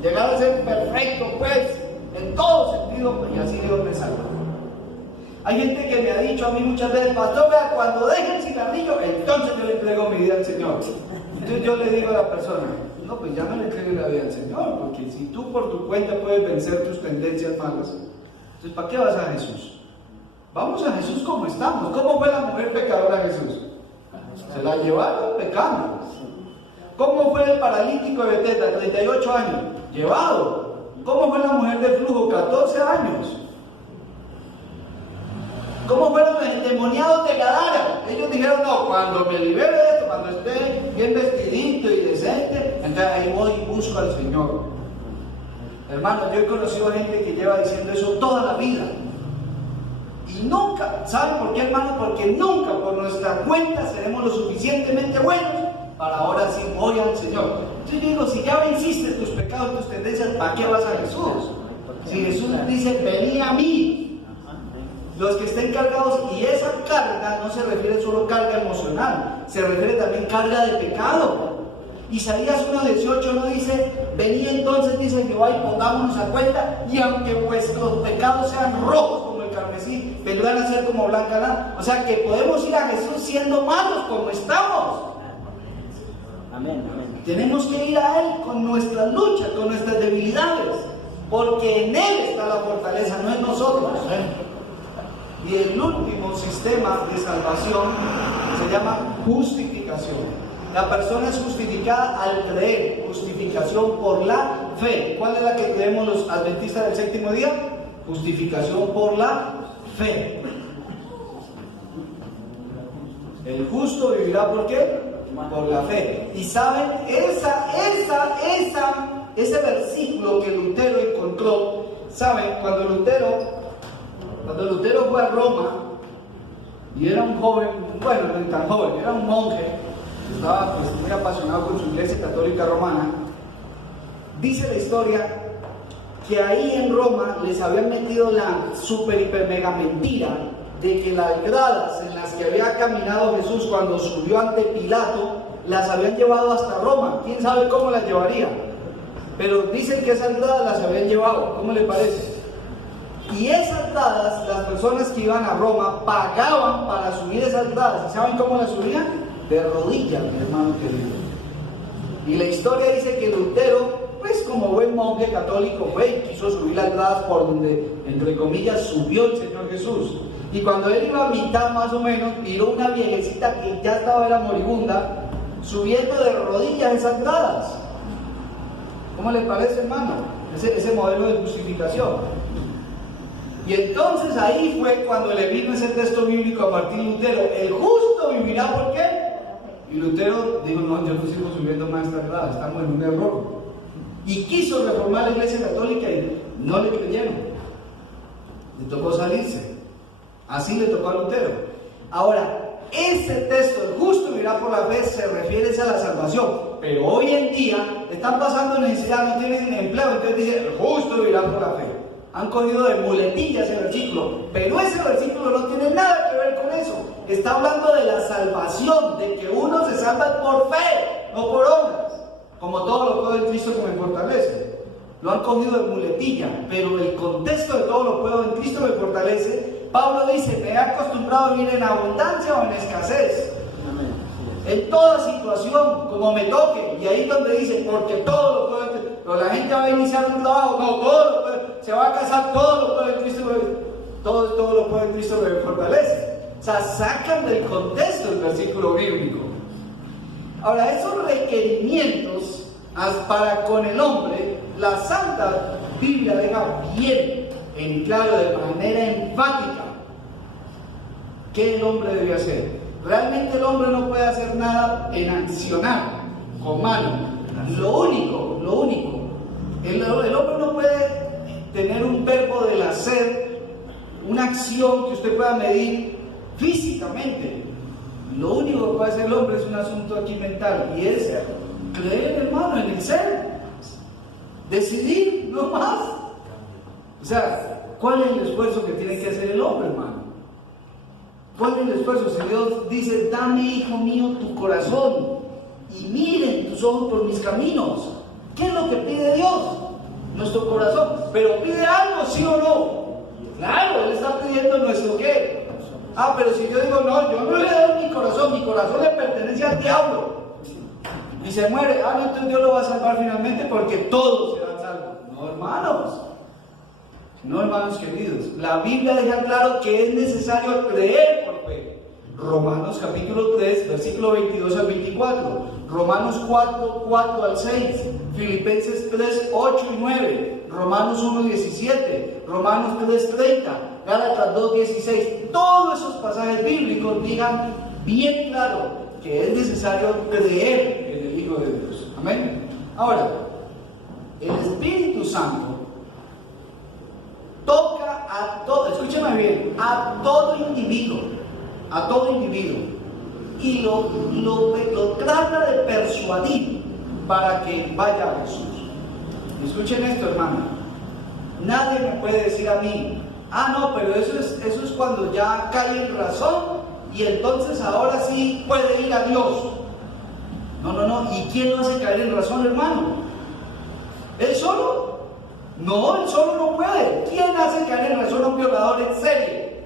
llegar a ser perfecto, pues, en todo sentido, y así Dios me salva. Hay gente que me ha dicho a mí muchas veces, pastor, vea, cuando deje el cigarrillo, entonces yo le entrego mi vida al Señor. Entonces yo le digo a la persona, no, pues ya no le entregues la vida al Señor, porque si tú por tu cuenta puedes vencer tus tendencias malas, entonces ¿para qué vas a Jesús? Vamos a Jesús como estamos. ¿Cómo fue la mujer pecadora a Jesús? Se la llevaron pecando. ¿Cómo fue el paralítico de Betesda, 38 años? Llevado. ¿Cómo fue la mujer de flujo, 14 años? ¿Cómo fueron los endemoniados de Gadara? Ellos dijeron, no, cuando me libere de esto, cuando esté bien vestidito y decente, entonces ahí voy y busco al Señor. Hermano, yo he conocido gente que lleva diciendo eso toda la vida. Y nunca, ¿saben por qué, hermano? Porque nunca por nuestra cuenta seremos lo suficientemente buenos para ahora sí voy al Señor. Entonces yo digo, si ya venciste tus pecados, tus tendencias, ¿para qué vas a Jesús? Si Jesús dice, vení a mí. Los que estén cargados, y esa carga no se refiere solo a carga emocional, se refiere también a carga de pecado. Isaías 1:18 no dice, vení entonces, dice Jehová, y pongámonos a cuenta, y aunque vuestros pecados sean rojos como el carmesí, vendrán a ser como blanca lana. O sea que podemos ir a Jesús siendo malos como estamos. Amén, amén. Tenemos que ir a Él con nuestras luchas, con nuestras debilidades, porque en Él está la fortaleza, no en nosotros. Y el último sistema de salvación se llama justificación. La persona es justificada al creer, justificación por la fe. ¿Cuál es la que creemos los adventistas del séptimo día? Justificación por la fe. El justo vivirá ¿por qué? Por la fe. Y saben, ese versículo que Lutero encontró, saben, cuando Lutero fue a Roma y era un joven bueno, no tan joven, era un monje, estaba pues, muy apasionado con su iglesia católica romana. Dice la historia que ahí en Roma les habían metido la super hiper mega mentira de que las gradas en las que había caminado Jesús cuando subió ante Pilato las habían llevado hasta Roma. ¿Quién sabe cómo las llevaría? Pero dicen que esas gradas las habían llevado. ¿Cómo le parece? Y esas gradas, las personas que iban a Roma pagaban para subir esas gradas. ¿Y saben cómo las subían? De rodillas, mi hermano querido. Y la historia dice que Lutero, pues como buen monje católico, fue y quiso subir las gradas por donde, entre comillas, subió el Señor Jesús. Y cuando él iba a mitad más o menos, miró una viejecita que ya estaba era moribunda, subiendo de rodillas esas gradas. ¿Cómo le parece, hermano? Ese modelo de justificación. Y entonces ahí fue cuando le vino ese texto bíblico a Martín Lutero: el justo vivirá, ¿por qué? Y Lutero dijo: no, yo no sigo subiendo más estas gradas, estamos en un error. Y quiso reformar la iglesia católica y no le creyeron. Le tocó salirse. Así le tocó a Lutero. Ahora, ese texto, el justo vivirá por la fe, se refiere a la salvación. Pero hoy en día están pasando necesidad, no tienen empleo, entonces dice: el justo vivirá por la fe. Han cogido de muletilla ese versículo, pero ese versículo no tiene nada que ver con eso. Está hablando de la salvación, de que uno se salva por fe, no por obras, como todo lo puedo en Cristo que me fortalece. Lo han cogido de muletilla, pero el contexto de todo lo puedo en Cristo me fortalece. Pablo dice: me he acostumbrado a vivir en abundancia o en escasez. En toda situación, como me toque. Y ahí donde dice: porque todo lo puedo. Pero la gente va a iniciar un trabajo, no, todo lo puede. Se va a casar, todo lo puede en Cristo. Todo lo puede en Cristo me fortalece. O sea, sacan del contexto el versículo bíblico. Ahora, esos requerimientos para con el hombre, la Santa Biblia deja bien en claro, de manera enfática, qué el hombre debe hacer. Realmente el hombre no puede hacer nada en accionar, con mano. Lo único, el hombre no puede tener un verbo del hacer, una acción que usted pueda medir físicamente. Lo único que puede hacer el hombre es un asunto aquí mental, y es creer, hermano, en el ser. Decidir, no más. O sea, ¿cuál es el esfuerzo que tiene que hacer el hombre, hermano? ¿Cuál es el esfuerzo? Si Dios dice: dame, hijo mío, tu corazón y miren tus ojos por mis caminos. ¿Qué es lo que pide Dios? Nuestro corazón. Pero pide algo, ¿sí o no? Claro, Él está pidiendo nuestro qué. Pero si yo digo: no, yo no le doy mi corazón le pertenece al diablo, y se muere, no, entonces Dios lo va a salvar finalmente porque todos serán salvos. No, hermanos. No, hermanos queridos, la Biblia deja claro que es necesario creer por fe. Romanos capítulo 3, versículo 22 al 24, Romanos 4, 4 al 6, Filipenses 3, 8 y 9, Romanos 1, 17, Romanos 3, 30, Gálatas 2, 16. Todos esos pasajes bíblicos digan bien claro que es necesario creer en el Hijo de Dios. Amén. Ahora, el Espíritu Santo toca a todo, escúcheme bien, a todo individuo, y lo trata de persuadir para que vaya a Jesús. Escuchen esto, hermano. Nadie me puede decir a mí: no, pero eso es cuando ya cae en razón y entonces ahora sí puede ir a Dios. No. ¿Y quién lo hace caer en razón, hermano? ¿Él solo? No, él solo no puede. ¿Quién hace caer en razón a un violador en serie?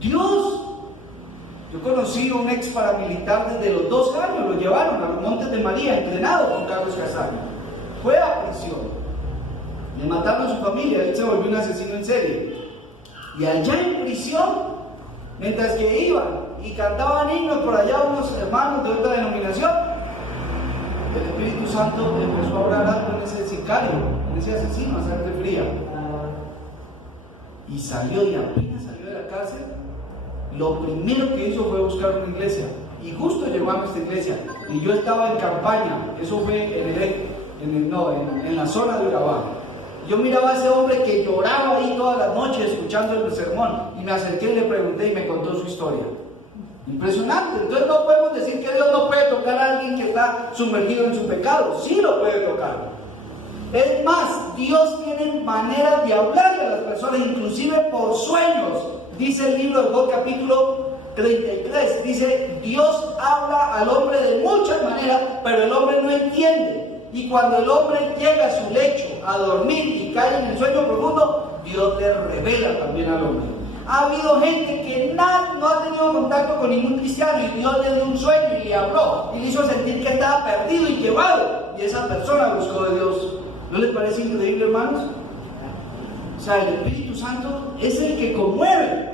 Dios. Yo conocí a un ex paramilitar desde los 2 años, lo llevaron a los Montes de María, entrenado con Carlos Castaño. Fue a prisión. Le mataron a su familia, él se volvió un asesino en serie. Y allá en prisión, mientras que iban y cantaban himnos por allá unos hermanos de otra denominación, el Espíritu Santo empezó a orar algo en ese sicario, en ese asesino a sangre fría. Y salió, y apenas salió de la cárcel, lo primero que hizo fue buscar una iglesia. Y justo llegó a nuestra iglesia. Y yo estaba en campaña, eso fue en la zona de Urabá. Yo miraba a ese hombre que lloraba ahí todas las noches escuchando el sermón. Y me acerqué y le pregunté y me contó su historia. Impresionante. Entonces no podemos decir que Dios no puede tocar a alguien que está sumergido en su pecado. Sí lo puede tocar. Es más, Dios tiene maneras de hablarle a las personas, inclusive por sueños. Dice el libro de Job capítulo 33, dice: Dios habla al hombre de muchas maneras, pero el hombre no entiende. Y cuando el hombre llega a su lecho a dormir y cae en el sueño profundo, Dios le revela también al hombre. Ha habido gente que no ha tenido contacto con ningún cristiano y Dios le dio un sueño y le habló y le hizo sentir que estaba perdido y llevado, y esa persona buscó de Dios. ¿No les parece increíble, hermanos? O sea, el Espíritu Santo es el que conmueve.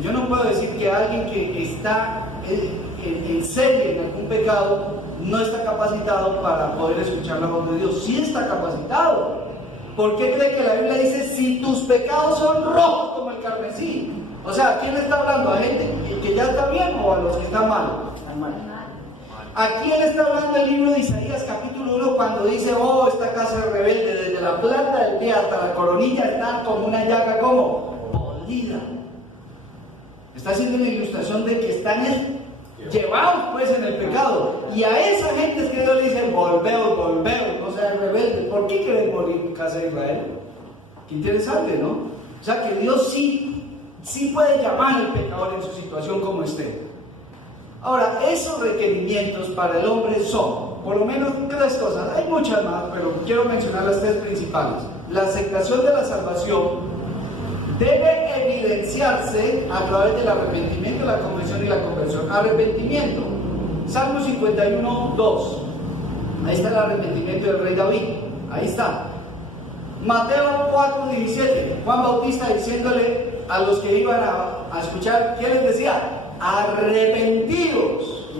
Yo no puedo decir que alguien que está en serie en algún pecado no está capacitado para poder escuchar la voz de Dios. Sí está capacitado. ¿Por qué cree que la Biblia dice: si tus pecados son rojos como el carmesí? O sea, ¿a quién está hablando? ¿A gente que ya está bien o a los que están mal? ¿A quién está hablando el libro de Isaías capítulo 1 cuando dice: oh, esta casa es rebelde, desde la planta del pie hasta la coronilla está como una llaga como podrida? Está haciendo una ilustración de que están llevados pues en el pecado. Y a esa gente es que Dios le dice: volveos, no sean rebeldes. ¿Por qué quieren morir, casa de Israel? Qué interesante, ¿no? O sea que Dios sí puede llamar al pecador en su situación como esté. Ahora, esos requerimientos para el hombre son, por lo menos, 3 cosas. Hay muchas más, pero quiero mencionar las 3 principales. La aceptación de la salvación debe evidenciarse a través del arrepentimiento, la confesión y la conversión. Arrepentimiento. Salmo 51, 2. Ahí está el arrepentimiento del rey David. Ahí está. Mateo 4, 17. Juan Bautista diciéndole a los que iban a escuchar, ¿qué les decía? Arrepentidos.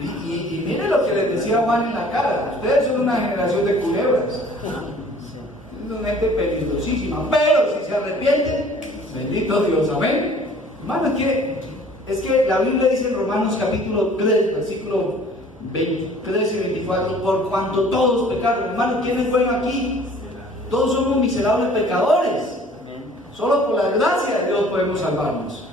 Y mire lo que les decía Juan en la cara: ustedes son una generación de culebras. Es una gente peligrosísima, pero si se arrepienten, bendito Dios, amén. Hermano, es que la Biblia dice en Romanos capítulo 3, versículo 23 y 24: por cuanto todos pecaron. Hermano, ¿quiénes fueron aquí? Todos somos miserables pecadores. Solo por la gracia de Dios podemos salvarnos.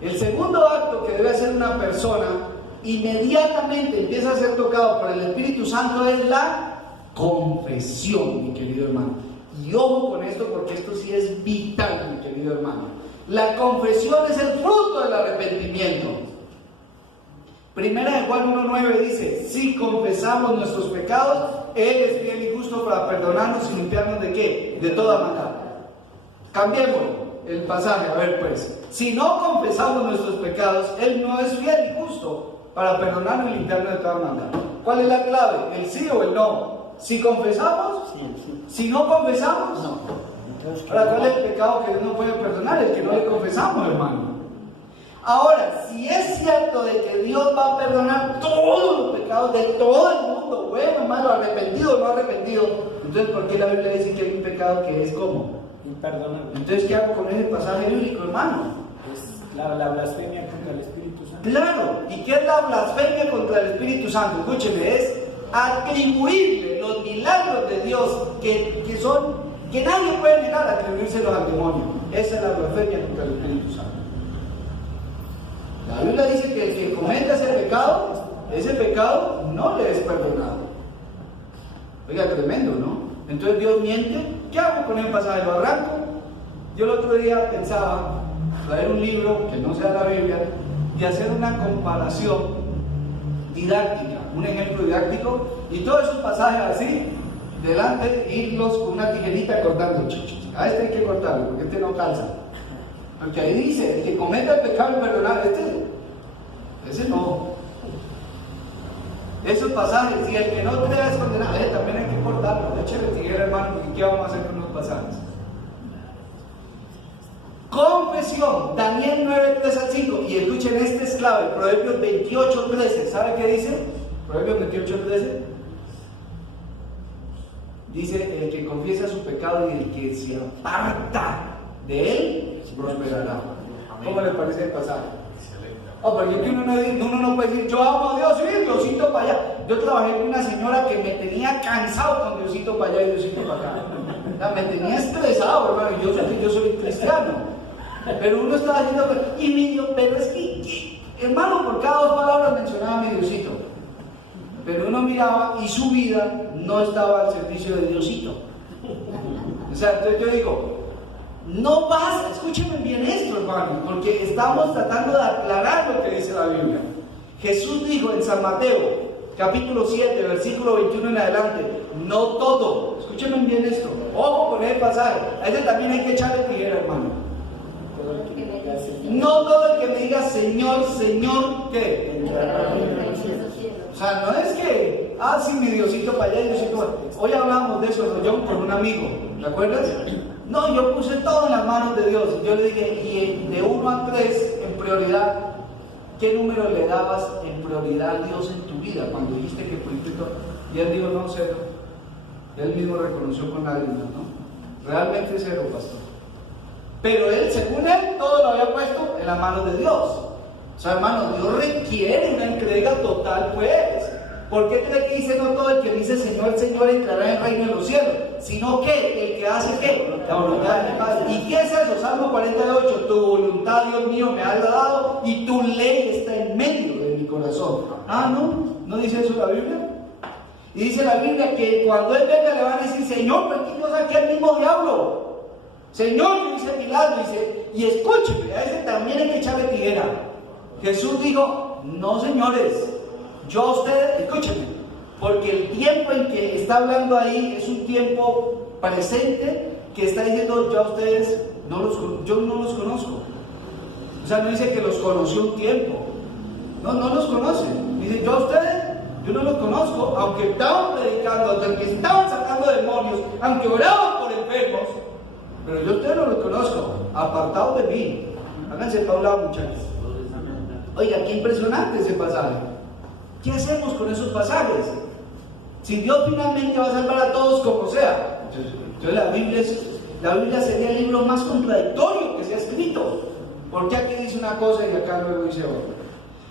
El segundo acto que debe hacer una persona inmediatamente empieza a ser tocado por el Espíritu Santo es la confesión, mi querido hermano. Y ojo con esto, porque esto sí es vital, mi querido hermano. La confesión es el fruto del arrepentimiento. Primera de Juan 1:9 dice: si confesamos nuestros pecados, Él es fiel y justo para perdonarnos y limpiarnos ¿de qué? De toda maldad. Cambiemos el pasaje, a ver pues. Si no confesamos nuestros pecados, Él no es fiel y justo para perdonarnos y limpiarnos de toda maldad. ¿Cuál es la clave? ¿El sí o el no? Si confesamos, sí. Si no confesamos, no. Entonces, ahora, ¿cuál es el pecado que Dios no puede perdonar? El que no le confesamos, hermano. Ahora, si es cierto de que Dios va a perdonar todos los pecados de todo el mundo, bueno, malo, arrepentido o no arrepentido, entonces ¿por qué la Biblia dice que hay un pecado que es como imperdonable? Entonces, ¿qué hago con ese pasaje bíblico, hermano? Es claro, la blasfemia contra el Espíritu Santo. Claro, ¿y qué es la blasfemia contra el Espíritu Santo? Escúcheme, es atribuirle los milagros de Dios que nadie puede negar, atribuírselos al demonio. Esa es la blasfemia contra el Espíritu Santo. La Biblia dice que el que cometa ese pecado no le es perdonado. Oiga, tremendo, ¿no? Entonces Dios miente. ¿Qué hago con el pasaje? ¿Lo arranco? Yo el otro día pensaba traer un libro que no sea la Biblia y hacer una comparación didáctica, un ejemplo didáctico, y todos esos pasajes así, delante, irlos con una tijerita cortando. A este hay que cortarlo, porque este no calza. Porque ahí dice: el que cometa el pecado imperdonable, ese no. Esos pasajes, y el que no crea es condenado, también hay que cortarlo. Échale tijera, hermano, porque ¿qué vamos a hacer con los pasajes? Confesión, Daniel 9:3-5, y escuchen, este es clave, Proverbios 28:13, ¿sabe qué dice? Proverbios 28:13 dice: el que confiesa su pecado y el que se aparta de él, prosperará. ¿Cómo le parece el pasaje? Oh, porque es que uno no puede decir: yo amo a Dios, sí, Diosito para allá. Yo trabajé con una señora que me tenía cansado con Diosito para allá y Diosito para acá. O sea, me tenía estresado, hermano, y yo soy cristiano. Pero uno estaba diciendo, y mi Dios, pero es que, hermano, por cada 2 palabras mencionaba a mi Diosito. Pero uno miraba y su vida no estaba al servicio de Diosito. O sea, entonces yo digo, no pasa, escúchenme bien esto, hermano, porque estamos tratando de aclarar lo que dice la Biblia. Jesús dijo en San Mateo, capítulo 7, versículo 21 en adelante, no todo, escúchenme bien esto, ojo con el pasaje, a ese también hay que echarle tijera, hermano. No todo el que me diga Señor, Señor, ¿qué? O sea, no es que, sí, mi Diosito para allá, Diosito para allá. Hoy hablamos de eso, yo con un amigo, ¿te acuerdas? No, yo puse todo en las manos de Dios. Yo le dije, y de 1 a 3 en prioridad, ¿qué número le dabas en prioridad a Dios en tu vida cuando dijiste que pusiste todo? Y él dijo, no, 0. Él mismo reconoció con lágrimas, ¿no? Realmente 0, pastor. Pero él, según él, todo lo había puesto en las manos de Dios. O sea, hermano, Dios requiere una entrega total, pues. ¿Por qué cree que dice no todo el que dice Señor, Señor entrará en el reino de los cielos? Sino que el que hace ¿qué? La voluntad de mi Padre. ¿Y qué es eso? Salmo 48. Tu voluntad, Dios mío, me has dado y tu ley está en medio de mi corazón. ¿No dice eso la Biblia? Y dice la Biblia que cuando Él venga le van a decir, Señor, ¿por qué no saqué al mismo diablo? Señor, yo hice milagro, dice, y escúcheme, a ese también hay que echarle tijera. Jesús dijo, no señores, yo a ustedes, escúchenme, porque el tiempo en que está hablando ahí es un tiempo presente que está diciendo, yo a ustedes yo no los conozco. O sea, no dice que los conoció un tiempo, no los conoce. Dice, yo a ustedes, yo no los conozco, aunque estaban predicando, aunque estaban sacando demonios, aunque oraban por enfermos, pero yo a ustedes no los conozco, apartados de mí. Háganse para un lado, muchachos. Oiga, qué impresionante ese pasaje. ¿Qué hacemos con esos pasajes? Si Dios finalmente va a salvar a todos como sea, entonces la Biblia sería el libro más contradictorio que se ha escrito. ¿Por qué aquí dice una cosa y acá luego dice otra?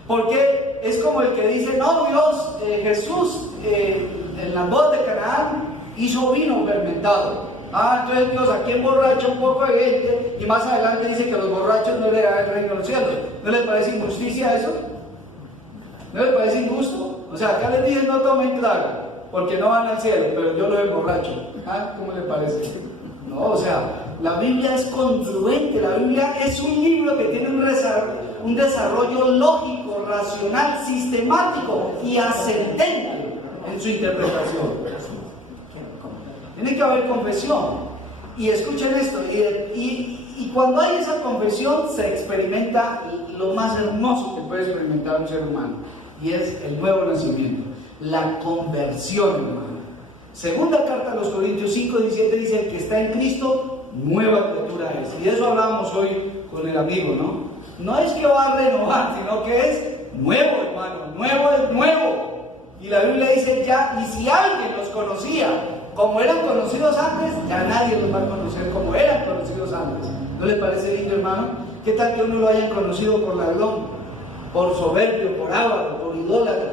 Porque es como el que dice, no, Dios, Jesús en las bodas de Canaán hizo vino fermentado. Entonces Dios aquí emborracha un poco de gente y más adelante dice que los borrachos no le dan el reino de los cielos. ¿No les parece injusticia eso? ¿No les parece injusto? O sea, acá les dicen no tomen trago porque no van al cielo, pero yo lo emborracho. ¿Cómo les parece? No, o sea, la Biblia es congruente, la Biblia es un libro que tiene un desarrollo lógico, racional, sistemático y ascendente en su interpretación. Tiene que haber confesión. Y escuchen esto, y cuando hay esa confesión se experimenta lo más hermoso que puede experimentar un ser humano, y es el nuevo nacimiento, la conversión, hermano. Segunda carta a los Corintios 5:17 dice, el que está en Cristo, nueva criatura es. Y de eso hablábamos hoy con el amigo, ¿no? No es que va a renovar, sino que es nuevo, hermano, nuevo es nuevo. Y la Biblia dice ya, y si alguien los conocía como eran conocidos antes, ya nadie los va a conocer como eran conocidos antes. ¿No les parece lindo, hermano? ¿Qué tal que uno lo hayan conocido por ladrón, por soberbio, por avaro, por idólatra,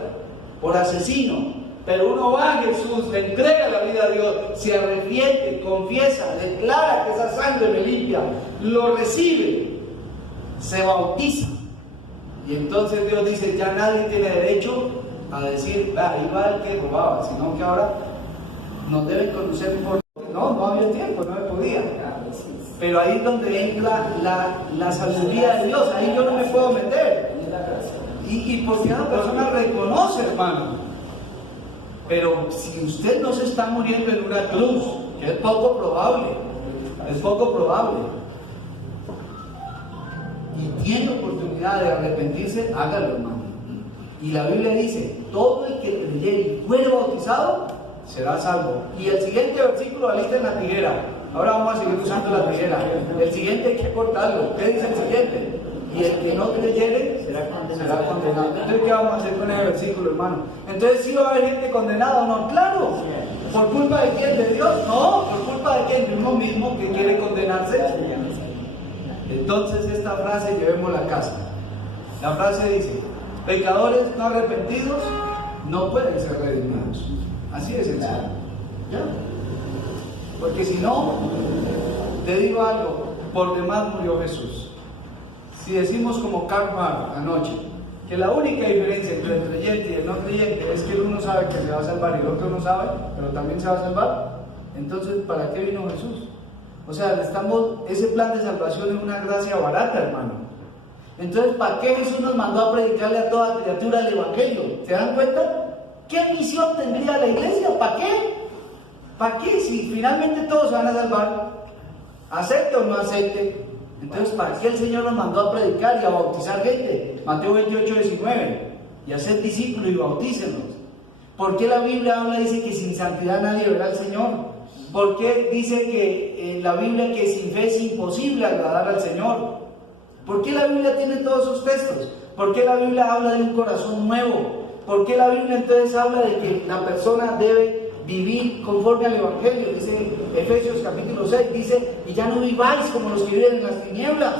por asesino? Pero uno va a Jesús, le entrega la vida a Dios, se arrepiente, confiesa, declara que esa sangre me limpia, lo recibe, se bautiza. Y entonces Dios dice, ya nadie tiene derecho a decir, ahí va el que robaba, sino que ahora nos deben conocer por... No había tiempo, no me podía. Pero ahí es donde entra la sabiduría de Dios, ahí yo no me puedo meter. Y porque cada persona reconoce, hermano. Pero si usted no se está muriendo en una cruz, que es poco probable, y tiene oportunidad de arrepentirse, hágalo, hermano. Y la Biblia dice, todo el que creyere y fuere bautizado, será salvo. Y el siguiente versículo alista en la tijera. Ahora vamos a seguir usando la tijera. El siguiente hay que cortarlo. ¿Qué dice el siguiente? Y el que no creyere será condenado. Entonces, ¿qué vamos a hacer con ese versículo, hermano? Entonces, ¿sí va a haber gente condenada o no? Claro. ¿Por culpa de quién? ¿De Dios? No. ¿Por culpa de quién? De uno mismo que quiere condenarse. Entonces, esta frase llevémosla a casa. La frase dice, pecadores no arrepentidos no pueden ser redimidos. Así es sencillo. ¿Ya? Porque si no, te digo algo, por demás murió Jesús. Si decimos como Karl Marx anoche, que la única diferencia entre el creyente y el no creyente es que el uno sabe que se va a salvar y el otro no sabe, pero también se va a salvar, entonces ¿para qué vino Jesús? O sea, ese plan de salvación es una gracia barata, hermano. Entonces, ¿para qué Jesús nos mandó a predicarle a toda criatura el Evangelio? ¿Se dan cuenta? ¿Qué misión tendría la iglesia? ¿Para qué? ¿Para qué? Si finalmente todos se van a salvar, acepte o no acepte. Entonces, ¿para qué el Señor nos mandó a predicar y a bautizar gente? Mateo 28:19, y hacer discípulos y bautícenlos. ¿Por qué la Biblia dice que sin santidad nadie verá al Señor? ¿Por qué dice que la Biblia que sin fe es imposible agradar al Señor? ¿Por qué la Biblia tiene todos esos textos? ¿Por qué la Biblia habla de un corazón nuevo? ¿Por qué la Biblia entonces habla de que la persona debe vivir conforme al Evangelio? Dice Efesios capítulo 6, dice, y ya no viváis como los que viven en las tinieblas.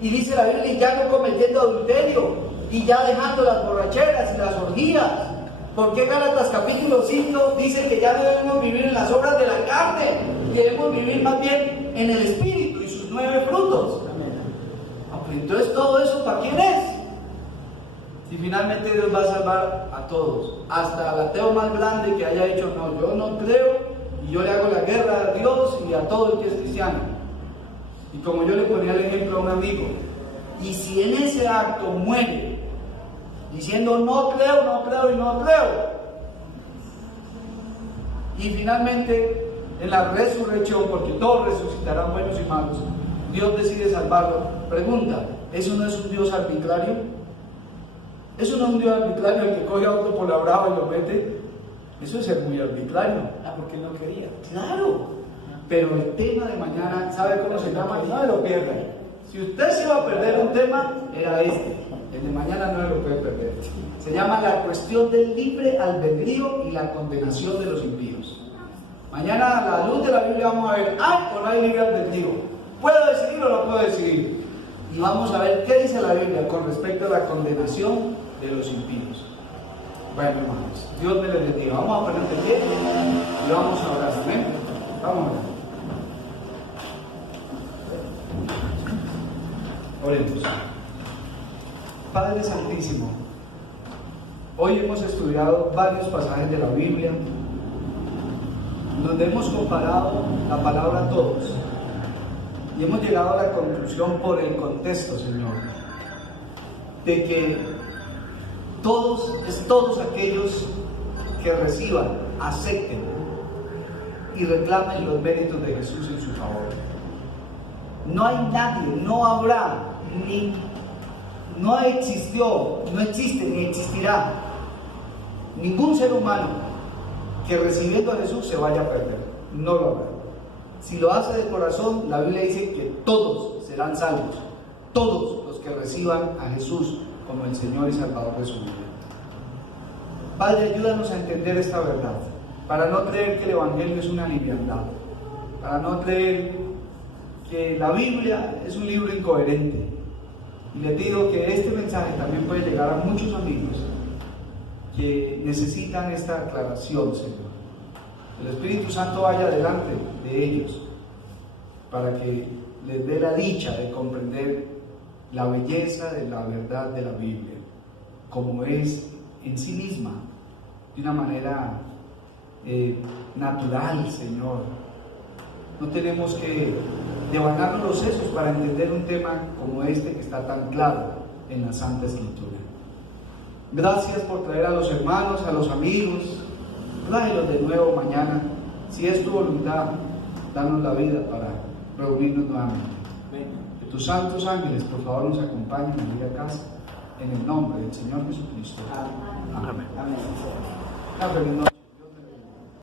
Y dice la Biblia, y ya no cometiendo adulterio, y ya dejando las borracheras y las orgías. ¿Por qué Gálatas capítulo 5 dice que ya no debemos vivir en las obras de la carne, y debemos vivir más bien en el Espíritu y sus 9 frutos? Entonces, ¿todo eso para quién es? Si finalmente Dios va a salvar a todos, hasta al ateo más grande que haya dicho, no, yo no creo, y yo le hago la guerra a Dios y a todo el que es cristiano. Y como yo le ponía el ejemplo a un amigo, y si en ese acto muere, diciendo no creo, no creo y no creo, y finalmente en la resurrección, porque todos resucitarán buenos y malos, Dios decide salvarlo. Pregunta, ¿eso no es un Dios arbitrario? ¿Eso no es un Dios arbitrario el que coge a otro por la brava y lo mete? Eso es ser muy arbitrario. Porque él no quería. Claro, pero el tema de mañana, ¿sabe cómo se llama? No me lo pierda. Si usted se iba a perder un tema, era este. El de mañana no me lo puede perder. Se llama la cuestión del libre albedrío y la condenación de los impíos. Mañana a la luz de la Biblia vamos a ver, ¿hay o no hay libre albedrío? ¿Puedo decidir o no puedo decidir? Y vamos a ver qué dice la Biblia con respecto a la condenación de los impíos. Bueno, hermanos, Dios me les bendiga. Vamos a poner de pie y vamos a orar. Amén. Vamos a orar. Oremos. Padre Santísimo, hoy hemos estudiado varios pasajes de la Biblia donde hemos comparado la palabra a todos. Y hemos llegado a la conclusión por el contexto, Señor, de que todos aquellos que reciban, acepten y reclamen los méritos de Jesús en su favor. No hay nadie, no habrá, no existió, no existe ni existirá ningún ser humano que recibiendo a Jesús se vaya a perder. No lo habrá. Si lo hace de corazón, la Biblia dice que todos serán salvos, todos los que reciban a Jesús como el Señor y Salvador de su vida. Padre, ayúdanos a entender esta verdad, para no creer que el Evangelio es una liviandad, para no creer que la Biblia es un libro incoherente. Y le pido que este mensaje también puede llegar a muchos amigos que necesitan esta aclaración, Señor. El Espíritu Santo vaya delante de ellos para que les dé la dicha de comprender la belleza de la verdad de la Biblia, como es en sí misma, de una manera natural, Señor. No tenemos que devanarnos los sesos para entender un tema como este que está tan claro en la Santa Escritura. Gracias por traer a los hermanos, a los amigos. Tráelos de nuevo mañana. Si es tu voluntad, danos la vida para reunirnos nuevamente. Que tus santos ángeles, por favor, nos acompañen a ir a casa. En el nombre del Señor Jesucristo. Amén. Amén.